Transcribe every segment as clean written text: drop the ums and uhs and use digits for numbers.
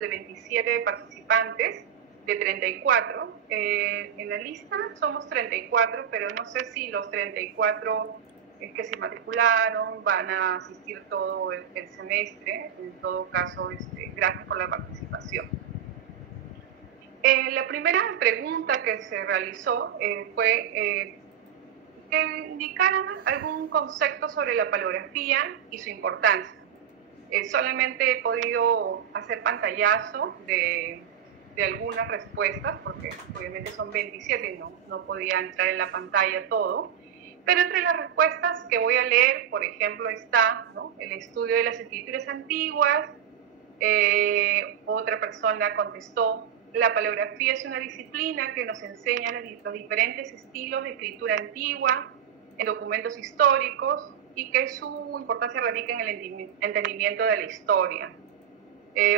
de 27 participantes, de 34. En la lista somos 34, pero no sé si los 34 que se matricularon van a asistir todo el semestre. En todo caso, gracias por la participación. La primera pregunta que se realizó fue que indicaran algún concepto sobre la paleografía y su importancia. Solamente he podido hacer pantallazo de algunas respuestas, porque obviamente son 27 y no podía entrar en la pantalla todo. Pero entre las respuestas que voy a leer, por ejemplo, está, ¿no?, el estudio de las escrituras antiguas. Otra persona contestó: la paleografía es una disciplina que nos enseña los diferentes estilos de escritura antigua en documentos históricos y que su importancia radica en el entendimiento de la historia.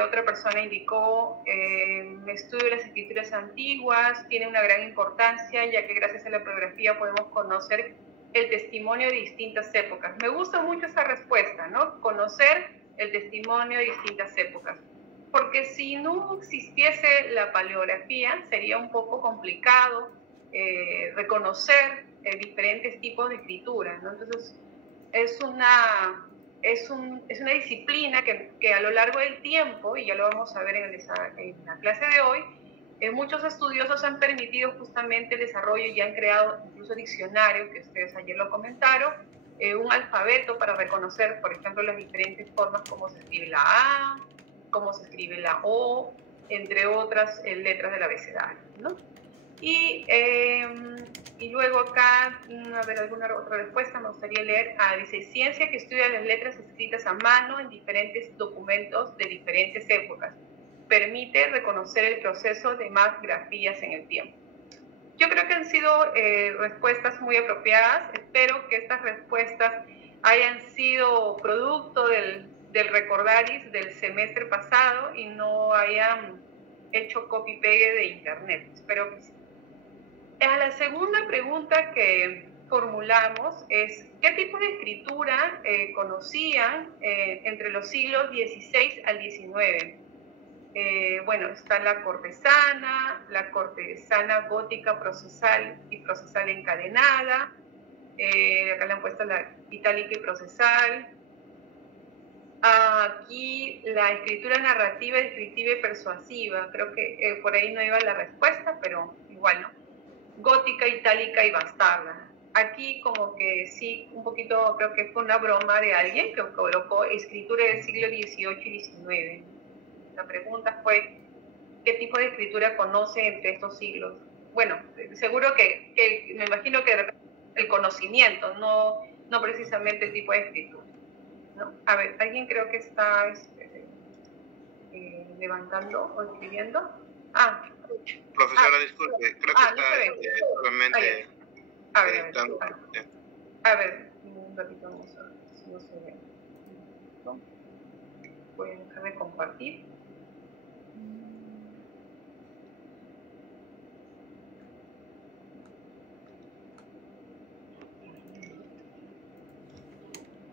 Otra persona indicó: el estudio de las escrituras antiguas tiene una gran importancia, ya que gracias a la paleografía podemos conocer el testimonio de distintas épocas. Me gusta mucho esa respuesta, ¿no? Conocer el testimonio de distintas épocas. Porque si no existiese la paleografía, sería un poco complicado reconocer diferentes tipos de escritura, ¿no? Entonces, es una disciplina que a lo largo del tiempo, y ya lo vamos a ver en la clase de hoy, muchos estudiosos han permitido justamente el desarrollo y han creado incluso diccionarios, que ustedes ayer lo comentaron, un alfabeto para reconocer, por ejemplo, las diferentes formas como se escribe la A, cómo se escribe la O, entre otras letras del abecedario, ¿no? Y luego acá, a ver, alguna otra respuesta me gustaría leer. Dice: ciencia que estudia las letras escritas a mano en diferentes documentos de diferentes épocas. Permite reconocer el proceso de más grafías en el tiempo. Yo creo que han sido respuestas muy apropiadas. Espero que estas respuestas hayan sido producto del recordaris del semestre pasado y no hayan hecho copy-pegue de internet. Espero que sí. A la segunda pregunta que formulamos es: ¿qué tipo de escritura conocían entre los siglos XVI al XIX? Bueno, está la cortesana gótica procesal y procesal encadenada. Acá le han puesto la itálica y procesal. Aquí la escritura narrativa, descriptiva y persuasiva. Creo que por ahí no iba la respuesta, pero igual, ¿no? Gótica, itálica y bastarda. Aquí como que sí, un poquito, creo que fue una broma de alguien que colocó escritura del siglo XVIII y XIX. La pregunta fue: ¿qué tipo de escritura conoce entre estos siglos? Bueno, seguro que me imagino que el conocimiento, no precisamente el tipo de escritura, ¿no? A ver, ¿alguien creo que está levantando o escribiendo? Profesora, disculpe, creo que no se ve. solamente... A ver, un ratito, vamos a ver si no se ve. Voy a dejar de compartir.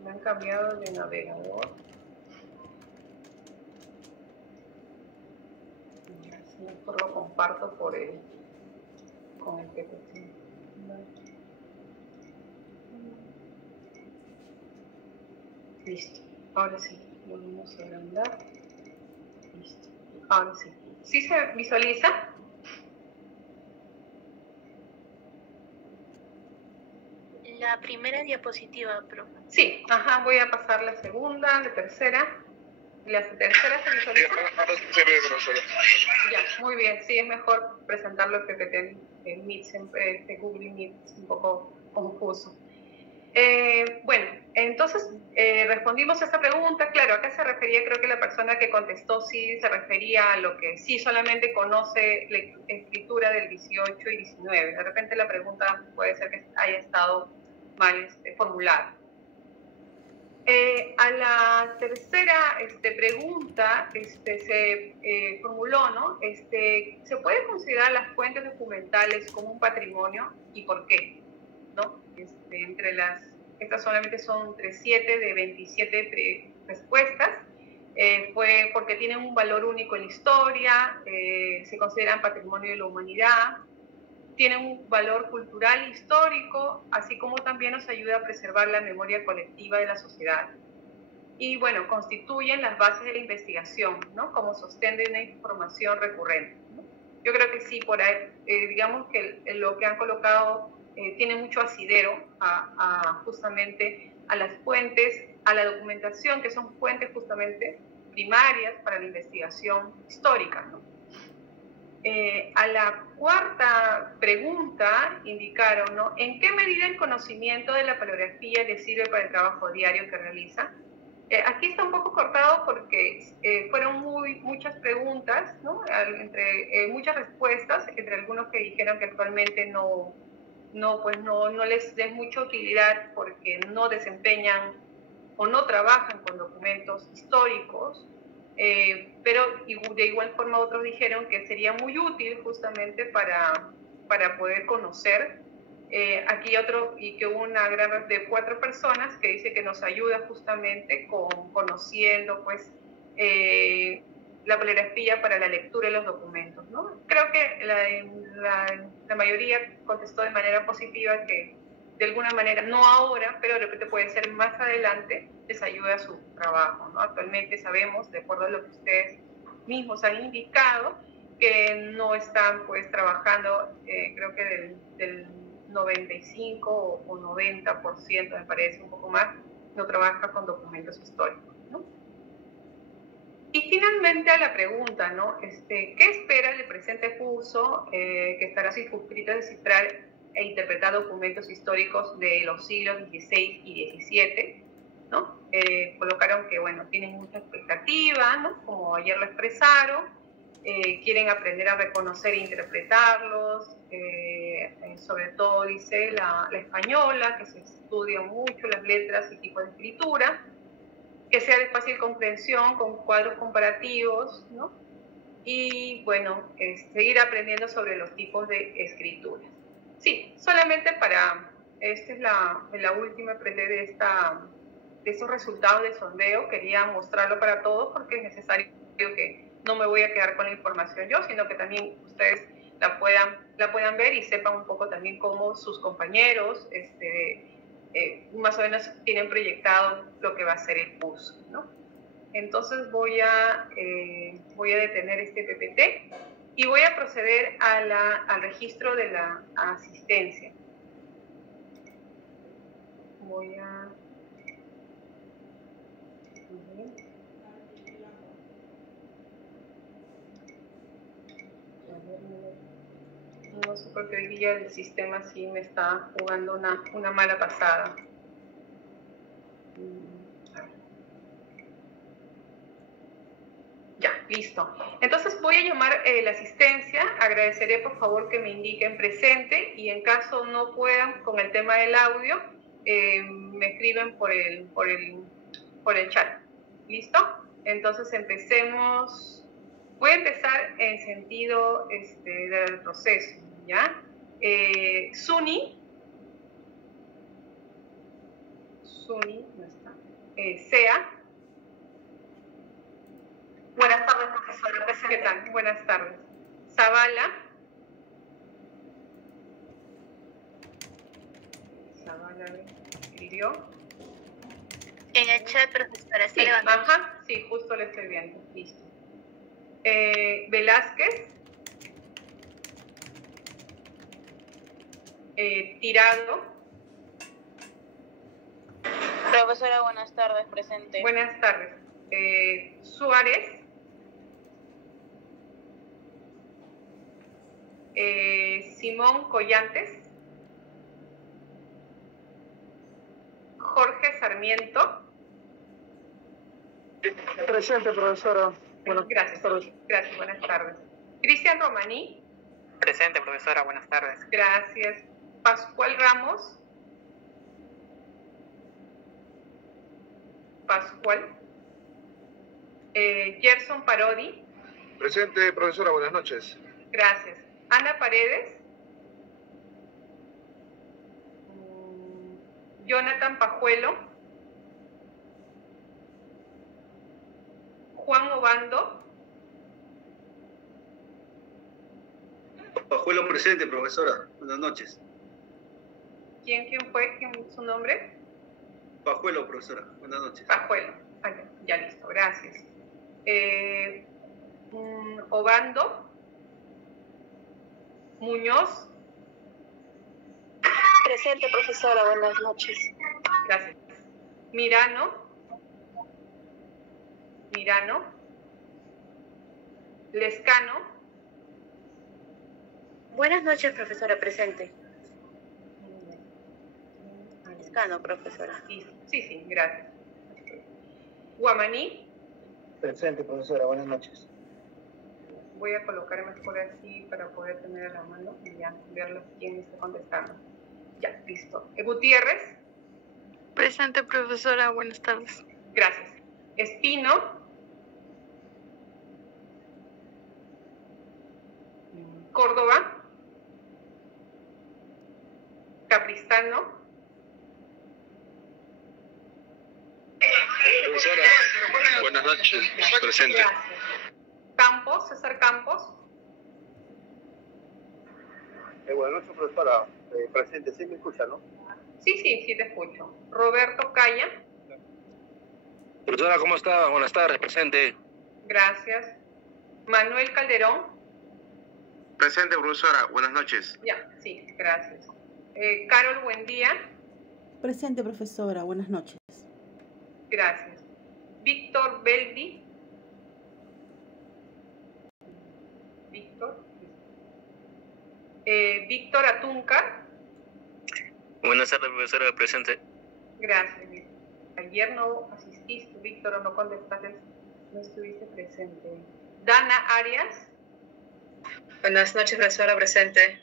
Me han cambiado de navegador. Así mejor lo comparto con el PPT. Listo, ahora sí, lo vamos a agrandar. Listo, ahora sí. ¿Sí se visualiza? La primera diapositiva, profe. Sí, voy a pasar la segunda, la tercera. ¿La tercera se visualiza? Ya, muy bien. Sí, es mejor presentarlo en PPT. En Meet siempre, Google Meet es un poco confuso. Bueno, entonces respondimos a esta pregunta. Claro, acá se refería, creo que la persona que contestó sí se refería a lo que sí solamente conoce la escritura del 18 y 19. De repente la pregunta puede ser que haya estado mal formulada. A la tercera pregunta se formuló, ¿no? ¿Se puede considerar las fuentes documentales como un patrimonio y por qué? ¿No? Estas solamente son entre 7 de 27 respuestas. fue porque tienen un valor único en la historia, se consideran patrimonio de la humanidad, tienen un valor cultural e histórico, así como también nos ayuda a preservar la memoria colectiva de la sociedad. Y bueno, constituyen las bases de la investigación, ¿no? Como sostén de una información recurrente, ¿no? Yo creo que sí, por ahí, digamos que lo que han colocado tiene mucho asidero justamente a las fuentes, a la documentación, que son fuentes justamente primarias para la investigación histórica, ¿no? A la cuarta pregunta indicaron, ¿no? ¿En qué medida el conocimiento de la paleografía le sirve para el trabajo diario que realiza? Aquí está un poco cortado porque fueron muchas preguntas, ¿no? Entre muchas respuestas, entre algunos que dijeron que actualmente no les den mucha utilidad porque no desempeñan o no trabajan con documentos históricos, pero de igual forma otros dijeron que sería muy útil justamente para poder conocer. Aquí otro, y que hubo una gran red de 4 personas que dice que nos ayuda justamente con conociendo pues la paleografía para la lectura de los documentos, ¿no? Creo que la mayoría contestó de manera positiva que de alguna manera, no ahora, pero de repente puede ser más adelante, les ayuda a su trabajo, ¿no? Actualmente sabemos, de acuerdo a lo que ustedes mismos han indicado, que no están pues trabajando, creo que del 95 o 90%, me parece un poco más, no trabaja con documentos históricos, ¿no? Y finalmente a la pregunta, ¿no? ¿Qué espera del presente curso que estará circunscrito a descifrar e interpretar documentos históricos de los siglos XVI y XVII, ¿no? Colocaron que, bueno, tienen mucha expectativa, ¿no? Como ayer lo expresaron, quieren aprender a reconocer e interpretarlos, sobre todo, dice, la española, que se estudia mucho las letras y tipos de escritura, que sea de fácil comprensión, con cuadros comparativos, ¿no? Y, bueno, seguir aprendiendo sobre los tipos de escrituras. Sí, solamente esta es la última de estos resultados de sondeo, quería mostrarlo para todos porque es necesario que no me voy a quedar con la información yo, sino que también ustedes la puedan ver y sepan un poco también cómo sus compañeros más o menos tienen proyectado lo que va a ser el curso, ¿no? Entonces voy a detener este PPT y voy a proceder al registro de la asistencia. Voy a... No sé por qué hoy día el sistema sí me está jugando una mala pasada. Ya, listo. Entonces voy a llamar la asistencia. Agradeceré por favor que me indiquen presente y en caso no puedan con el tema del audio, me escriben por el chat. ¿Listo? Entonces empecemos. Voy a empezar en sentido del proceso, ¿ya? Suni, no está. Sea. Buenas tardes, profesora. Presente. ¿Qué tal? Buenas tardes. Zavala. Zavala escribió. En el chat, profesora. Sí, ajá, sí, justo lo estoy viendo. Listo. Velázquez. Tirado. Profesora, buenas tardes, presente. Buenas tardes. Suárez. Simón Collantes. Jorge Sarmiento. Presente, profesora. Gracias, buenas tardes. Cristian Romaní. Presente, profesora, buenas tardes. Gracias. Pascual Ramos. Gerson Parodi. Presente, profesora, buenas noches. Gracias. Ana Paredes. Jonathan Pajuelo. Juan Obando. Pajuelo presente, profesora. Buenas noches. ¿Quién fue? ¿Su nombre? Pajuelo, profesora. Buenas noches. Pajuelo. Ah, ya listo, gracias. Obando. Muñoz. Presente, profesora. Buenas noches. Gracias. Mirano. Lescano. Buenas noches, profesora. Presente. Lescano, profesora. Sí, gracias. Guamaní. Presente, profesora. Buenas noches. Voy a colocar mejor así para poder tener a la mano y ya verlo quién está contestando. Ya, listo. Gutiérrez. Presente, profesora. Buenas tardes. Gracias. Espino. Córdoba. Capristano. Profesora, buenas noches. Presente. Gracias. Campos, César Campos. Buenas noches, profesora. Presente, ¿sí me escucha, no? Sí, te escucho. Roberto Calla. Profesora, ¿cómo está? Buenas tardes, presente. Gracias. Manuel Calderón. Presente, profesora. Buenas noches. Ya, sí, gracias. Carol Buendía. Presente, profesora. Buenas noches. Gracias. Víctor Beldi. Víctor Atúncar. Buenas tardes, profesora, presente. Gracias. Ayer no asististe, Víctor, o no contestaste, no estuviste presente. Dana Arias. Buenas noches, profesora, presente.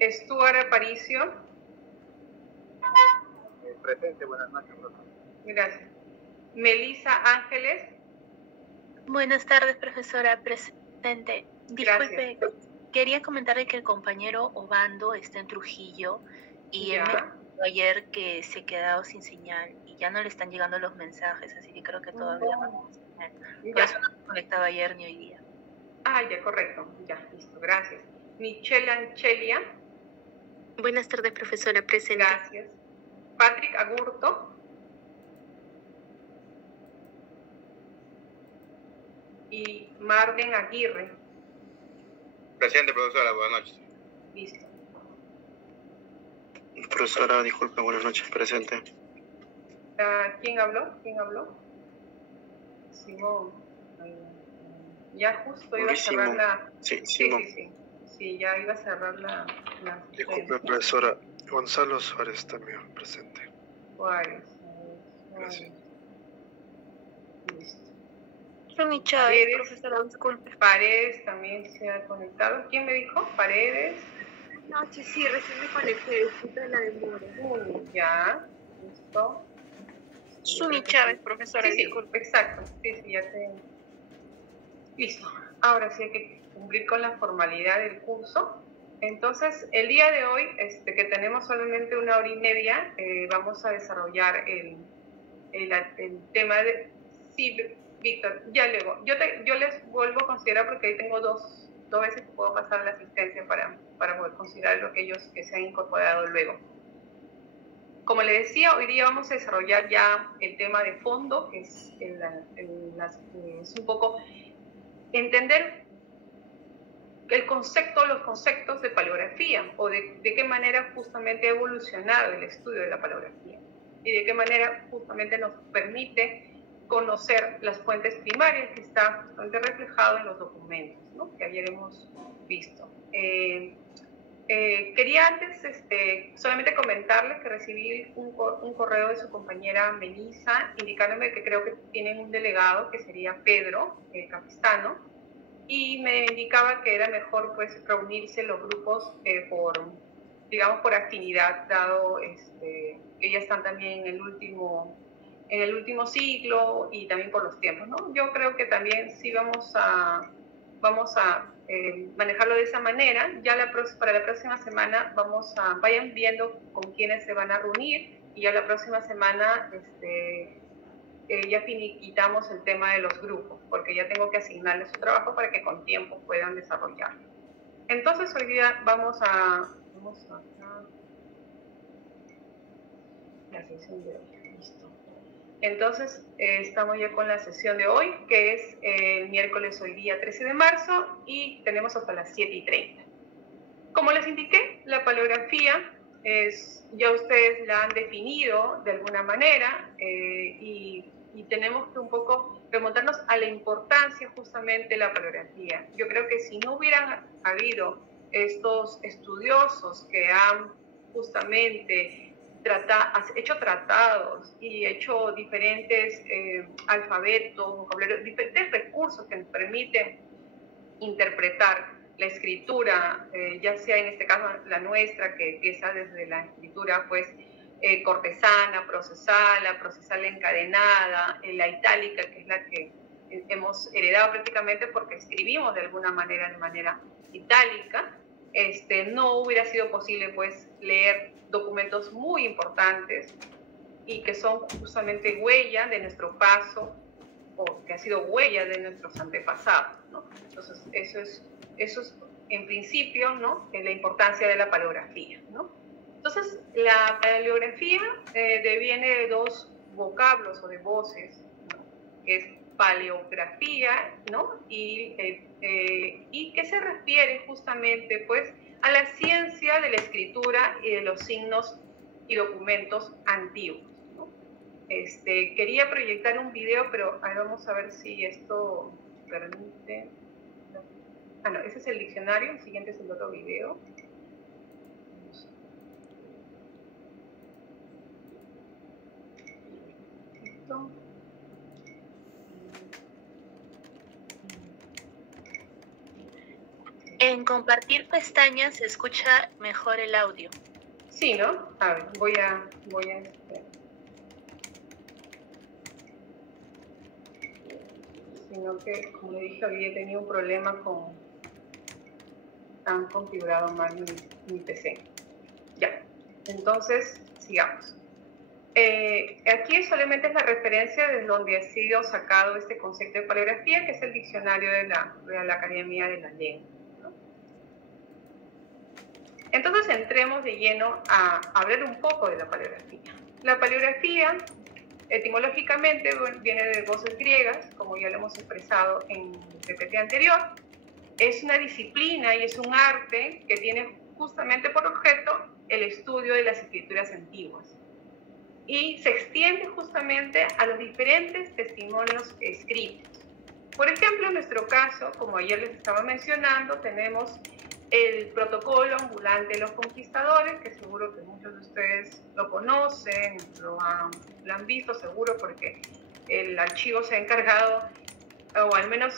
Stuart Aparicio. Presente, buenas noches, profesora. Gracias. Melissa Ángeles. Buenas tardes, profesora. Presente. Disculpe, Gracias. quería comentarle que el compañero Obando está en Trujillo y él me dijo ayer que se ha quedado sin señal y ya no le están llegando los mensajes, así que creo que todavía no tiene señal. Por eso no se ha conectado ayer ni hoy día. Ah, ya, correcto. Ya, listo, gracias. Michelle Anchelia. Buenas tardes, profesora. Presente. Gracias. Patrick Agurto. Y Marden Aguirre. Presente, profesora. Buenas noches. Listo. Profesora, disculpe, buenas noches, presente. ¿Quién habló? Simón. Ya justo iba a cerrar la... Sí, Simón. Sí, ya iba a cerrar la... Disculpe, profesora. Gonzalo Suárez también presente. Suárez. Gracias. Listo. Soy Chávez, profesora, disculpe. Paredes también se ha conectado. ¿Quién me dijo? Paredes. Noche, sí, recién me conecté, disculpe de la demora. Ya, listo. Suni Chávez, profesora, Sí, disculpe. exacto. Sí, ya te... Listo. Ahora sí hay que cumplir con la formalidad del curso. Entonces, el día de hoy, que tenemos solamente 1 hora y media, vamos a desarrollar el tema de... Sí, Víctor, ya luego. Yo les vuelvo a considerar porque ahí tengo dos veces que puedo pasar la asistencia para poder considerar lo que ellos que se han incorporado luego. Como le decía, hoy día vamos a desarrollar ya el tema de fondo, que es, es un poco entender los conceptos de paleografía o de qué manera justamente ha evolucionado el estudio de la paleografía y de qué manera justamente nos permite conocer las fuentes primarias que está justamente reflejado en los documentos, ¿no? Que ayer hemos visto. Quería antes solamente comentarles que recibí un correo de su compañera Melissa indicándome que creo que tienen un delegado que sería Pedro Capistrano y me indicaba que era mejor pues reunirse los grupos por afinidad, dado que ya están también en el último ciclo y también por los tiempos, ¿no? Yo creo que también sí vamos a manejarlo de esa manera. Ya para la próxima semana vayan viendo con quiénes se van a reunir y ya la próxima semana ya finiquitamos el tema de los grupos, porque ya tengo que asignarles su trabajo para que con tiempo puedan desarrollarlo. Entonces hoy día vamos a la sesión de hoy. Listo. Entonces estamos ya con la sesión de hoy, que es el miércoles hoy día 13 de marzo y tenemos hasta las 7:30. Como les indiqué, la paleografía ya ustedes la han definido de alguna manera y tenemos que un poco remontarnos a la importancia justamente de la paleografía. Yo creo que si no hubieran habido estos estudiosos que han justamente hecho tratados y hecho diferentes alfabetos, vocabularios, diferentes recursos que nos permiten interpretar la escritura, ya sea en este caso la nuestra, que empieza desde la escritura pues cortesana, procesal encadenada, la itálica, que es la que hemos heredado prácticamente porque escribimos de alguna manera de manera itálica, no hubiera sido posible pues leer documentos muy importantes y que son justamente huella de nuestro paso o que ha sido huella de nuestros antepasados, ¿no? Entonces eso es en principio, ¿no?, la importancia de la paleografía, ¿no? Entonces la paleografía deviene de dos vocablos o de voces, ¿no?, que es paleografía, ¿no?, y que se refiere justamente pues a la ciencia de la escritura y de los signos y documentos antiguos, ¿no? Quería proyectar un video, pero ahí vamos a ver si esto permite. Ah, no, ese es el diccionario, el siguiente es el otro video. Listo. En compartir pestañas se escucha mejor el audio. Sí, ¿no? A ver, voy a sino que, como le dije, había tenido un problema han configurado mal mi PC. Ya, entonces, sigamos. Aquí solamente es la referencia de donde ha sido sacado este concepto de paleografía, que es el diccionario de la Academia de la Lengua, ¿no? Entonces, entremos de lleno a hablar un poco de la paleografía. La paleografía, etimológicamente, viene de voces griegas, como ya lo hemos expresado en el PPT anterior. Es una disciplina y es un arte que tiene justamente por objeto el estudio de las escrituras antiguas. Y se extiende justamente a los diferentes testimonios escritos. Por ejemplo, en nuestro caso, como ayer les estaba mencionando, tenemos el protocolo ambulante de los conquistadores, que seguro que muchos de ustedes lo conocen, lo han visto seguro porque el archivo se ha encargado, o al menos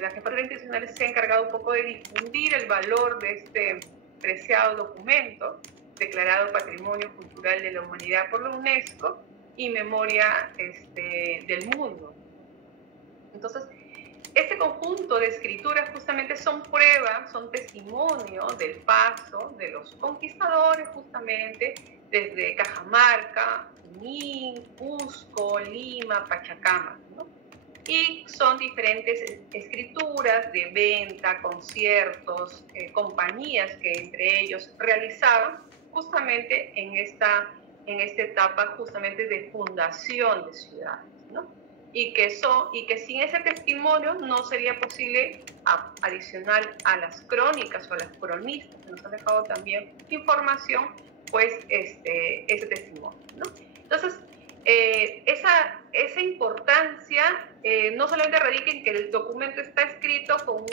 la Jefatura Institucional se ha encargado un poco de difundir el valor de este preciado documento, declarado Patrimonio Cultural de la Humanidad por la UNESCO y Memoria del Mundo. Entonces, este conjunto de escrituras justamente son pruebas, son testimonio del paso de los conquistadores justamente desde Cajamarca, Junín, Cusco, Lima, Pachacamac, ¿no? Y son diferentes escrituras de venta, conciertos, compañías que entre ellos realizaban justamente en esta etapa justamente de fundación de ciudades, ¿no? Y que sin ese testimonio no sería posible adicional a las crónicas o a las cronistas que nos han dejado también información, pues ese testimonio, ¿no? Entonces, esa importancia no solamente radica en que el documento está escrito con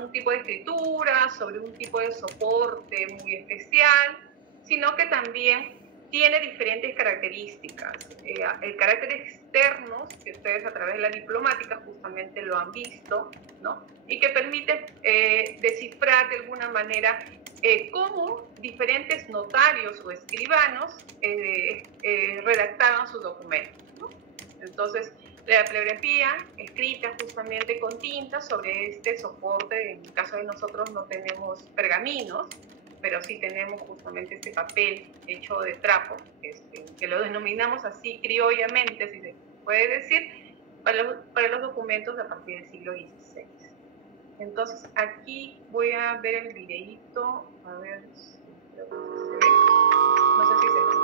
un tipo de escritura, sobre un tipo de soporte muy especial, sino que también tiene diferentes características. El carácter externo, que ustedes a través de la diplomática justamente lo han visto, ¿no? Y que permite descifrar de alguna manera cómo diferentes notarios o escribanos redactaban sus documentos, ¿no? Entonces, la paleografía escrita justamente con tinta sobre este soporte, en el caso de nosotros no tenemos pergaminos, pero sí tenemos justamente este papel hecho de trapo, que lo denominamos así criollamente, puede decir, para los documentos a partir del siglo XVI. Entonces, aquí voy a ver el videíto, a ver si creo que se ve. No sé si se ve.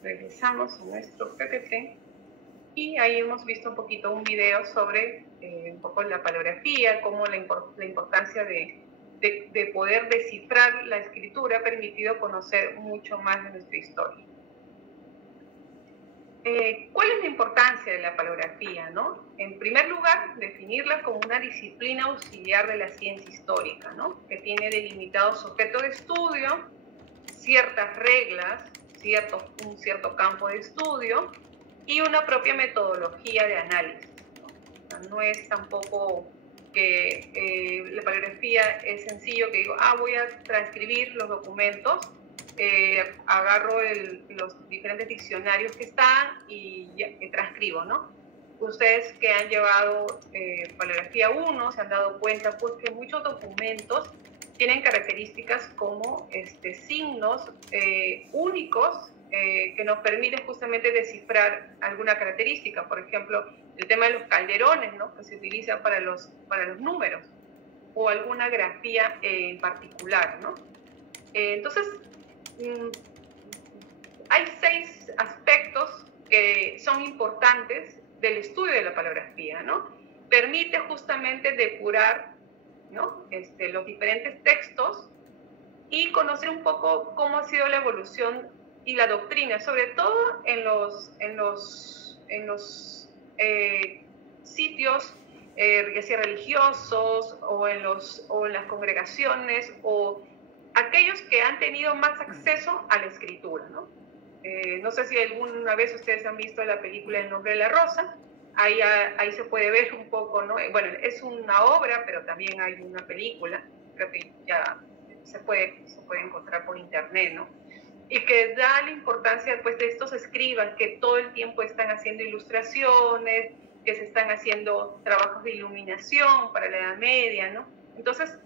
Regresamos a nuestro PPT y ahí hemos visto un poquito un video sobre un poco la palografía, cómo la importancia de poder descifrar la escritura ha permitido conocer mucho más de nuestra historia. ¿Cuál es la importancia de la palografía, no? En primer lugar, definirla como una disciplina auxiliar de la ciencia histórica, ¿no? Que tiene delimitados objetos de estudio, ciertas reglas, un cierto campo de estudio y una propia metodología de análisis, ¿no? O sea, no es tampoco que la paleografía es sencillo que digo, voy a transcribir los documentos, agarro los diferentes diccionarios que están y transcribo, ¿no? Ustedes que han llevado paleografía 1 se han dado cuenta pues que muchos documentos tienen características como signos únicos que nos permiten justamente descifrar alguna característica. Por ejemplo, el tema de los calderones, ¿no? Que se utiliza para los números, o alguna grafía en particular, ¿no? Entonces, hay 6 aspectos que son importantes del estudio de la paleografía, ¿no? Permite justamente depurar, ¿no? Los diferentes textos y conocer un poco cómo ha sido la evolución y la doctrina, sobre todo en los sitios ya sea religiosos o en las congregaciones o aquellos que han tenido más acceso a la escritura, ¿no? No sé si alguna vez ustedes han visto la película El nombre de la rosa. Ahí se puede ver un poco, ¿no? Bueno, es una obra, pero también hay una película, creo que ya se puede encontrar por internet, ¿no? Y que da la importancia pues, de estos escribas que todo el tiempo están haciendo ilustraciones, que se están haciendo trabajos de iluminación para la Edad Media, ¿no? Entonces,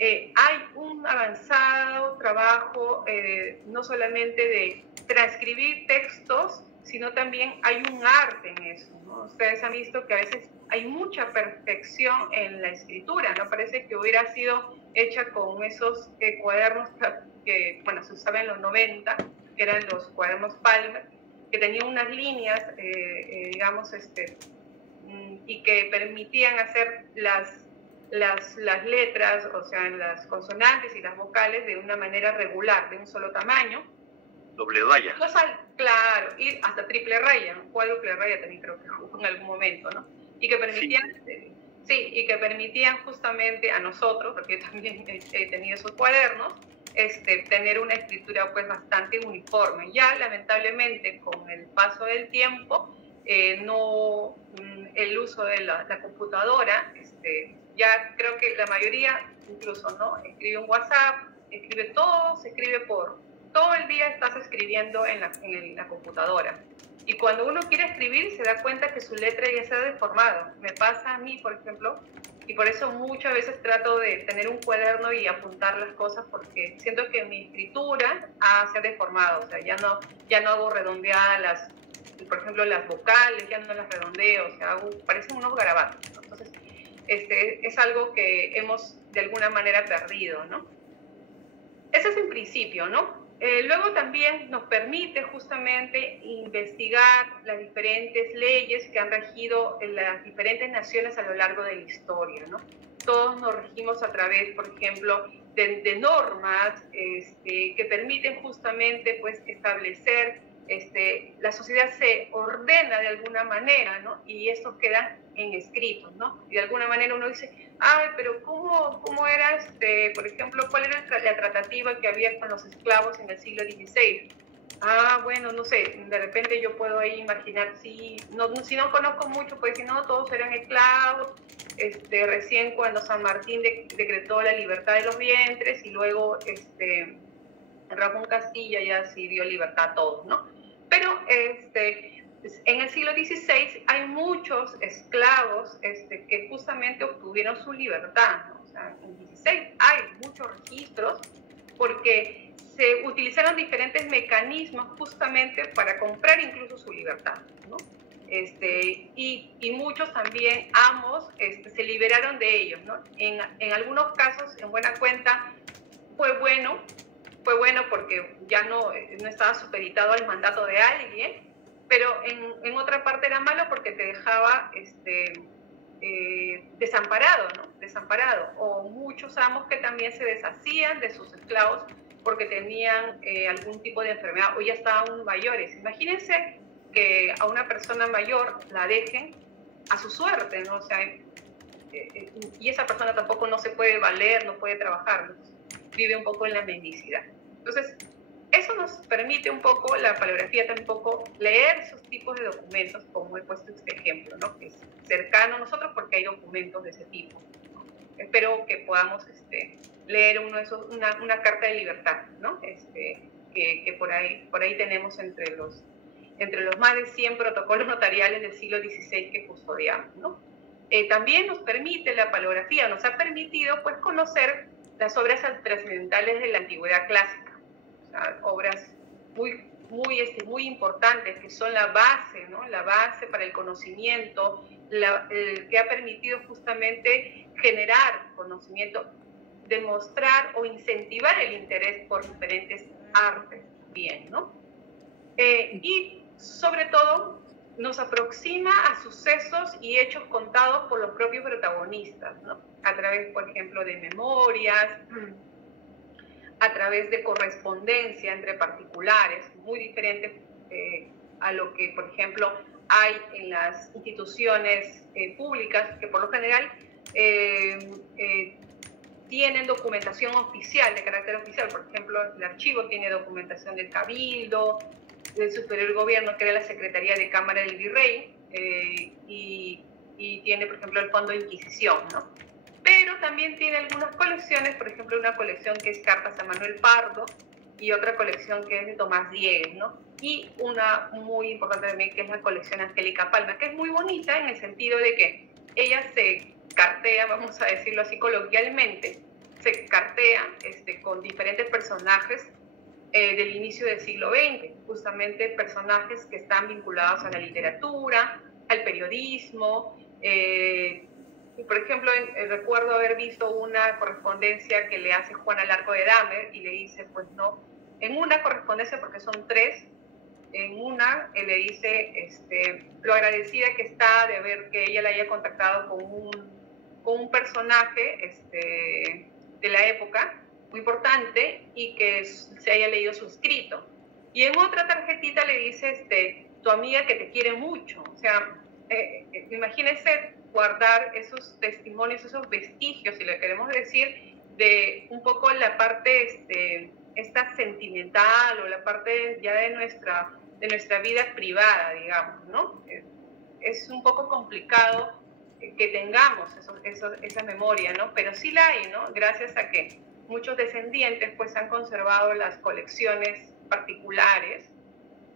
hay un avanzado trabajo, no solamente de transcribir textos, sino también hay un arte en eso, ¿no? Ustedes han visto que a veces hay mucha perfección en la escritura, ¿no? Parece que hubiera sido hecha con esos cuadernos que, bueno, se usaban en los 90, que eran los cuadernos Palmer, que tenían unas líneas, digamos, y que permitían hacer las letras, o sea, las consonantes y las vocales de una manera regular, de un solo tamaño. Doble raya. Claro, y hasta triple raya, cuádruple raya también creo que jugó en algún momento, ¿no? Y que permitían, y que permitían justamente a nosotros, porque yo también he tenido esos cuadernos, tener una escritura pues bastante uniforme. Ya lamentablemente con el paso del tiempo, el uso de la computadora, ya creo que la mayoría incluso, ¿no? Escribe un WhatsApp, escribe todo, se escribe todo el día estás escribiendo en la computadora. Y cuando uno quiere escribir se da cuenta que su letra ya se ha deformado. Me pasa a mí, por ejemplo, y por eso muchas veces trato de tener un cuaderno y apuntar las cosas porque siento que mi escritura se ha deformado. O sea, ya no hago redondeadas por ejemplo, las vocales, ya no las redondeo, o sea, parecen unos garabatos, ¿no? Entonces, es algo que hemos de alguna manera perdido, ¿no? Eso es en principio, ¿no? Luego también nos permite justamente investigar las diferentes leyes que han regido en las diferentes naciones a lo largo de la historia, ¿no? Todos nos regimos a través, por ejemplo, de normas que permiten justamente pues, establecer, la sociedad se ordena de alguna manera, ¿no? Y esto queda en escritos, ¿no? Y de alguna manera uno dice, ay, pero ¿cómo era, por ejemplo, cuál era la tratativa que había con los esclavos en el siglo XVI? Ah, bueno, no sé, de repente yo puedo ahí imaginar, si no conozco mucho, pues si no, todos eran esclavos, recién cuando San Martín decretó la libertad de los vientres y luego Ramón Castilla ya sí dio libertad a todos, ¿no? Pero en el siglo XVI hay muchos esclavos que justamente obtuvieron su libertad, ¿no? O sea, en el XVI hay muchos registros porque se utilizaron diferentes mecanismos justamente para comprar incluso su libertad, ¿no? Y muchos también amos se liberaron de ellos, ¿no? En algunos casos, en buena cuenta, fue bueno porque ya no estaba supeditado al mandato de alguien, pero en otra parte era malo porque te dejaba desamparado, ¿no? Desamparado. O muchos amos que también se deshacían de sus esclavos porque tenían algún tipo de enfermedad o ya estaban mayores. Imagínense que a una persona mayor la dejen a su suerte, ¿no? O sea, y esa persona tampoco no se puede valer, no puede trabajar, ¿no? Vive un poco en la mendicidad. Entonces, eso nos permite un poco, la paleografía tampoco, leer esos tipos de documentos, como he puesto este ejemplo, ¿no? Que es cercano a nosotros porque hay documentos de ese tipo, ¿no? Espero que podamos leer uno de esos, una carta de libertad, ¿no? Que por ahí tenemos entre los más de 100 protocolos notariales del siglo XVI que custodiamos, ¿no? También nos permite la paleografía, nos ha permitido pues conocer las obras trascendentales de la antigüedad clásica, o sea, obras muy importantes que son la base, ¿no? La base para el conocimiento, que ha permitido justamente generar conocimiento, demostrar o incentivar el interés por diferentes artes también, ¿no? Y sobre todo nos aproxima a sucesos y hechos contados por los propios protagonistas, ¿no? A través, por ejemplo, de memorias, a través de correspondencia entre particulares, muy diferentes a lo que, por ejemplo, hay en las instituciones públicas, que por lo general tienen documentación oficial, de carácter oficial. Por ejemplo, el archivo tiene documentación del Cabildo, del Superior Gobierno, que era la Secretaría de Cámara del Virrey, y tiene, por ejemplo, el Fondo de Inquisición, ¿no? Pero también tiene algunas colecciones, por ejemplo, una colección que es Cartas a Manuel Pardo y otra colección que es de Tomás Diegues, ¿no? Y una muy importante también que es la colección Angélica Palma, que es muy bonita en el sentido de que ella se cartea, vamos a decirlo así coloquialmente, se cartea con diferentes personajes del inicio del siglo XX, justamente personajes que están vinculados a la literatura, al periodismo. Y por ejemplo, recuerdo haber visto una correspondencia que le hace Juana Larco de Damer y le dice, pues no, en una correspondencia, porque son 3, en una le dice lo agradecida que está de ver que ella la haya contactado con un personaje de la época, muy importante, y que se haya leído su escrito. Y en otra tarjetita le dice, tu amiga que te quiere mucho. O sea, imagínense guardar esos testimonios, esos vestigios, si le queremos decir, de un poco la parte esta sentimental o la parte ya de nuestra vida privada, digamos, ¿no? Es un poco complicado que tengamos esa memoria, ¿no? Pero sí la hay, ¿no? Gracias a que muchos descendientes pues han conservado las colecciones particulares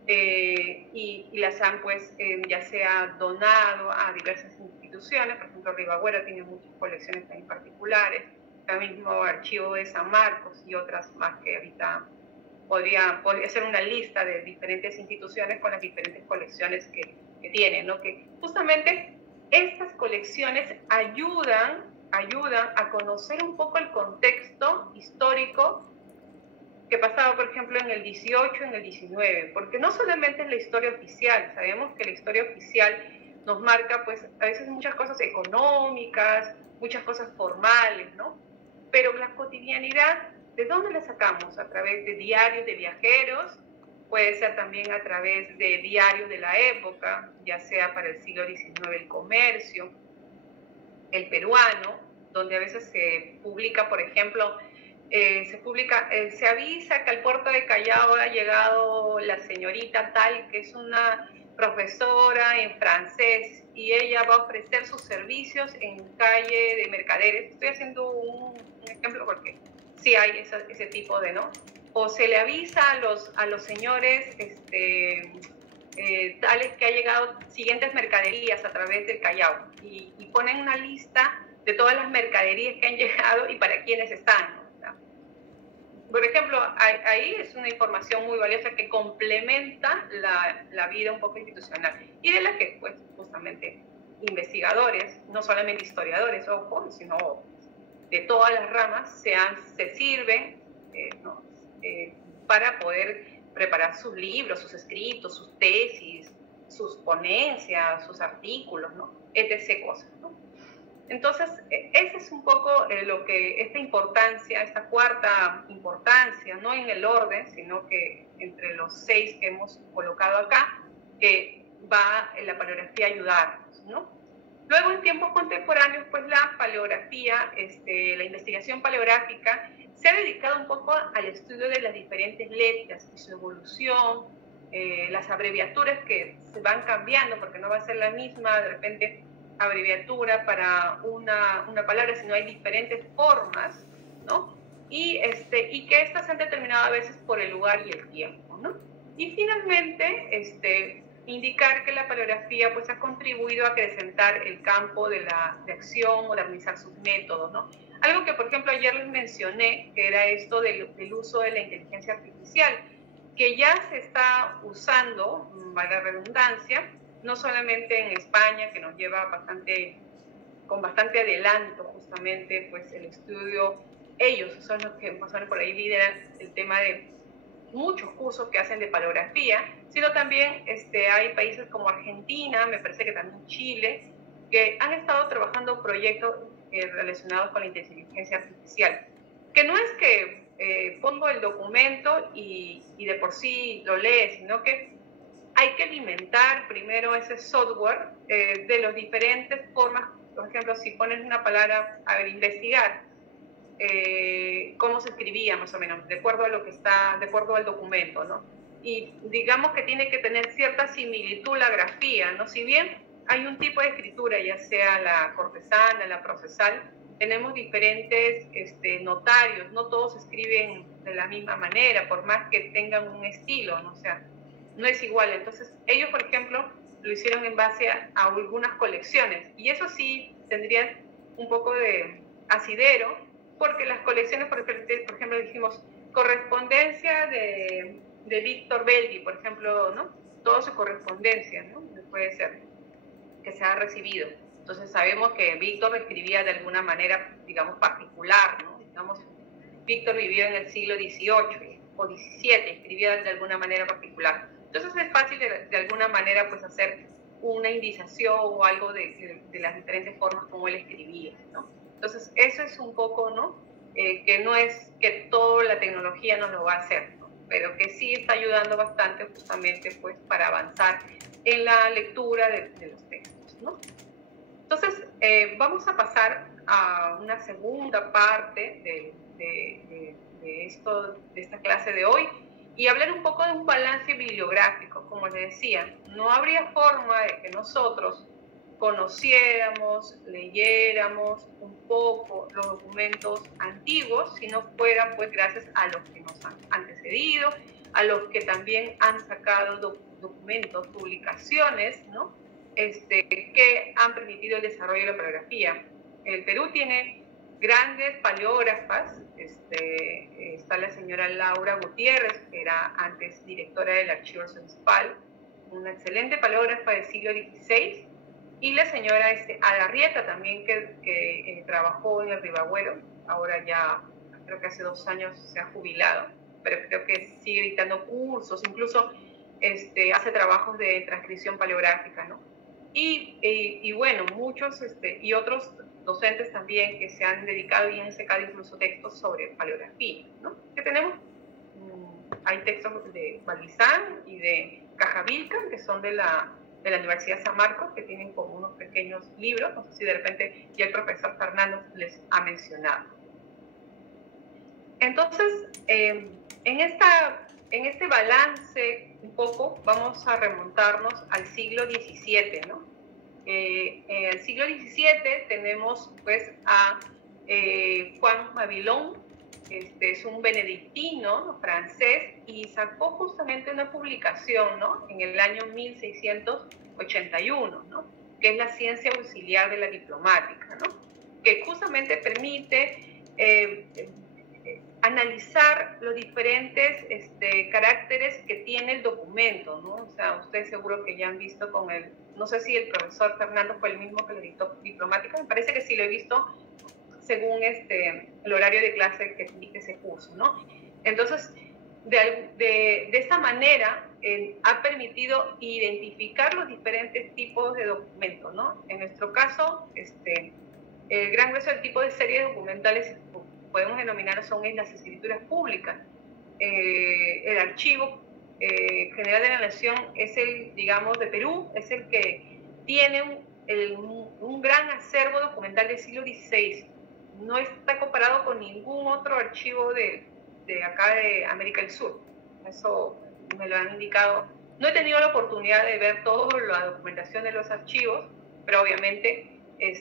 y las han pues ya sea donado a diversas instituciones. Por ejemplo, Ribagüero tiene muchas colecciones también particulares, el mismo Archivo de San Marcos y otras más que ahorita podría ser una lista de diferentes instituciones con las diferentes colecciones que tienen, ¿no? Que justamente Estas colecciones ayudan a conocer un poco el contexto histórico que pasaba, por ejemplo, en el 18, en el 19, porque no solamente es la historia oficial, sabemos que la historia oficial nos marca, pues, a veces muchas cosas económicas, muchas cosas formales, ¿no? Pero la cotidianidad, ¿de dónde la sacamos? A través de diarios de viajeros, puede ser también a través de diarios de la época, ya sea para el siglo XIX el comercio, el peruano, donde a veces se publica, por ejemplo, se avisa que al puerto de Callao ha llegado la señorita tal, que es una profesora en francés, y ella va a ofrecer sus servicios en calle de Mercaderes. Estoy haciendo un ejemplo porque sí hay ese tipo de, ¿no? O se le avisa a los señores tales que ha llegado siguientes mercaderías a través del Callao, y ponen una lista de todas las mercaderías que han llegado y para quiénes están, ¿no? Por ejemplo, ahí es una información muy valiosa que complementa la vida un poco institucional, y de la que, pues, justamente investigadores, no solamente historiadores, ojo, sino de todas las ramas, se sirven ¿no? Para poder preparar sus libros, sus escritos, sus tesis, sus ponencias, sus artículos, ¿no? etc. cosas, ¿no? Entonces, ese es un poco lo que esta importancia, esta cuarta importancia, no en el orden, sino que entre los 6 que hemos colocado acá, que va en la paleografía a ayudarnos, ¿no? Luego, en tiempos contemporáneos, pues la paleografía, la investigación paleográfica, se ha dedicado un poco al estudio de las diferentes letras y su evolución, las abreviaturas que se van cambiando, porque no va a ser la misma, de repente, abreviatura para una palabra, sino hay diferentes formas, ¿no? Y que estas se han determinado a veces por el lugar y el tiempo, ¿no? Y finalmente, indicar que la paleografía, pues, ha contribuido a acrecentar el campo de acción, modernizar sus métodos, ¿no? Algo que, por ejemplo, ayer les mencioné, que era esto del uso de la inteligencia artificial, que ya se está usando, valga la redundancia, no solamente en España, que nos lleva con bastante adelanto justamente, pues, el estudio. Ellos son los que más o menos por ahí lideran el tema de muchos cursos que hacen de paleografía, sino también hay países como Argentina, me parece que también Chile, que han estado trabajando proyectos relacionados con la inteligencia artificial, que no es que pongo el documento y de por sí lo lees, sino que hay que alimentar primero ese software de las diferentes formas. Por ejemplo, si pones una palabra, a ver, investigar, cómo se escribía más o menos, de acuerdo a lo que está, de acuerdo al documento, ¿no? Y digamos que tiene que tener cierta similitud la grafía, ¿no? Si bien hay un tipo de escritura, ya sea la cortesana, la procesal, tenemos diferentes notarios, no todos escriben de la misma manera, por más que tengan un estilo, ¿no? O sea, no es igual. Entonces, ellos, por ejemplo, lo hicieron en base a algunas colecciones, y eso sí tendría un poco de asidero, porque las colecciones, por ejemplo, dijimos correspondencia de Víctor Beldi, por ejemplo, ¿no? Toda su correspondencia, ¿no? Puede ser que se ha recibido. Entonces sabemos que Víctor escribía de alguna manera, digamos, particular, ¿no? Digamos, Víctor vivió en el siglo XVIII o XVII, escribía de alguna manera particular. Entonces es fácil de alguna manera, pues, hacer una indización o algo de las diferentes formas como él escribía, ¿no? Entonces eso es un poco, ¿no? Que no es que toda la tecnología nos lo va a hacer, ¿no? Pero que sí está ayudando bastante justamente, pues, para avanzar en la lectura de los textos, ¿no? Entonces, vamos a pasar a una segunda parte de esta clase de hoy, y hablar un poco de un balance bibliográfico. Como les decía, no habría forma de que nosotros conociéramos, leyéramos un poco los documentos antiguos si no fuera, pues, gracias a los que nos han antecedido, a los que también han sacado documentos, publicaciones, ¿no? Que han permitido el desarrollo de la paleografía. El Perú tiene grandes paleógrafas. Está la señora Laura Gutiérrez, que era antes directora del Archivo Municipal, una excelente paleógrafa del siglo XVI, y la señora Alarrieta también, que trabajó en el Ribagüero, ahora ya creo que hace 2 años se ha jubilado, pero creo que sigue dictando cursos, incluso hace trabajos de transcripción paleográfica, ¿no? Y bueno, muchos y otros docentes también que se han dedicado y han sacado incluso textos sobre paleografía, ¿no? Que tenemos, hay textos de Valdizán y de Cajavilca, que son de la Universidad San Marcos, que tienen como unos pequeños libros, no sé si de repente ya el profesor Fernando les ha mencionado. Entonces, en este balance un poco vamos a remontarnos al siglo XVII, ¿no? En el siglo XVII tenemos pues a Juan Mabilón, es un benedictino, ¿no?, francés, y sacó justamente una publicación, ¿no?, en el año 1681, ¿no?, que es la ciencia auxiliar de la diplomática, ¿no?, que justamente permite analizar los diferentes caracteres que tiene el documento, ¿no? O sea, ustedes seguro que ya han visto con el, no sé si el profesor Fernando fue el mismo que lo dictó diplomática, me parece que sí lo he visto según el horario de clase que indica ese curso, ¿no? Entonces, de esta manera ha permitido identificar los diferentes tipos de documentos, ¿no? En nuestro caso, el gran grueso del tipo de series documentales podemos denominar son las escrituras públicas. El archivo general de la Nación es el, digamos, de Perú, es el que tiene un gran acervo documental del siglo XVI. No está comparado con ningún otro archivo de acá de América del Sur. Eso me lo han indicado. No he tenido la oportunidad de ver toda la documentación de los archivos, pero obviamente es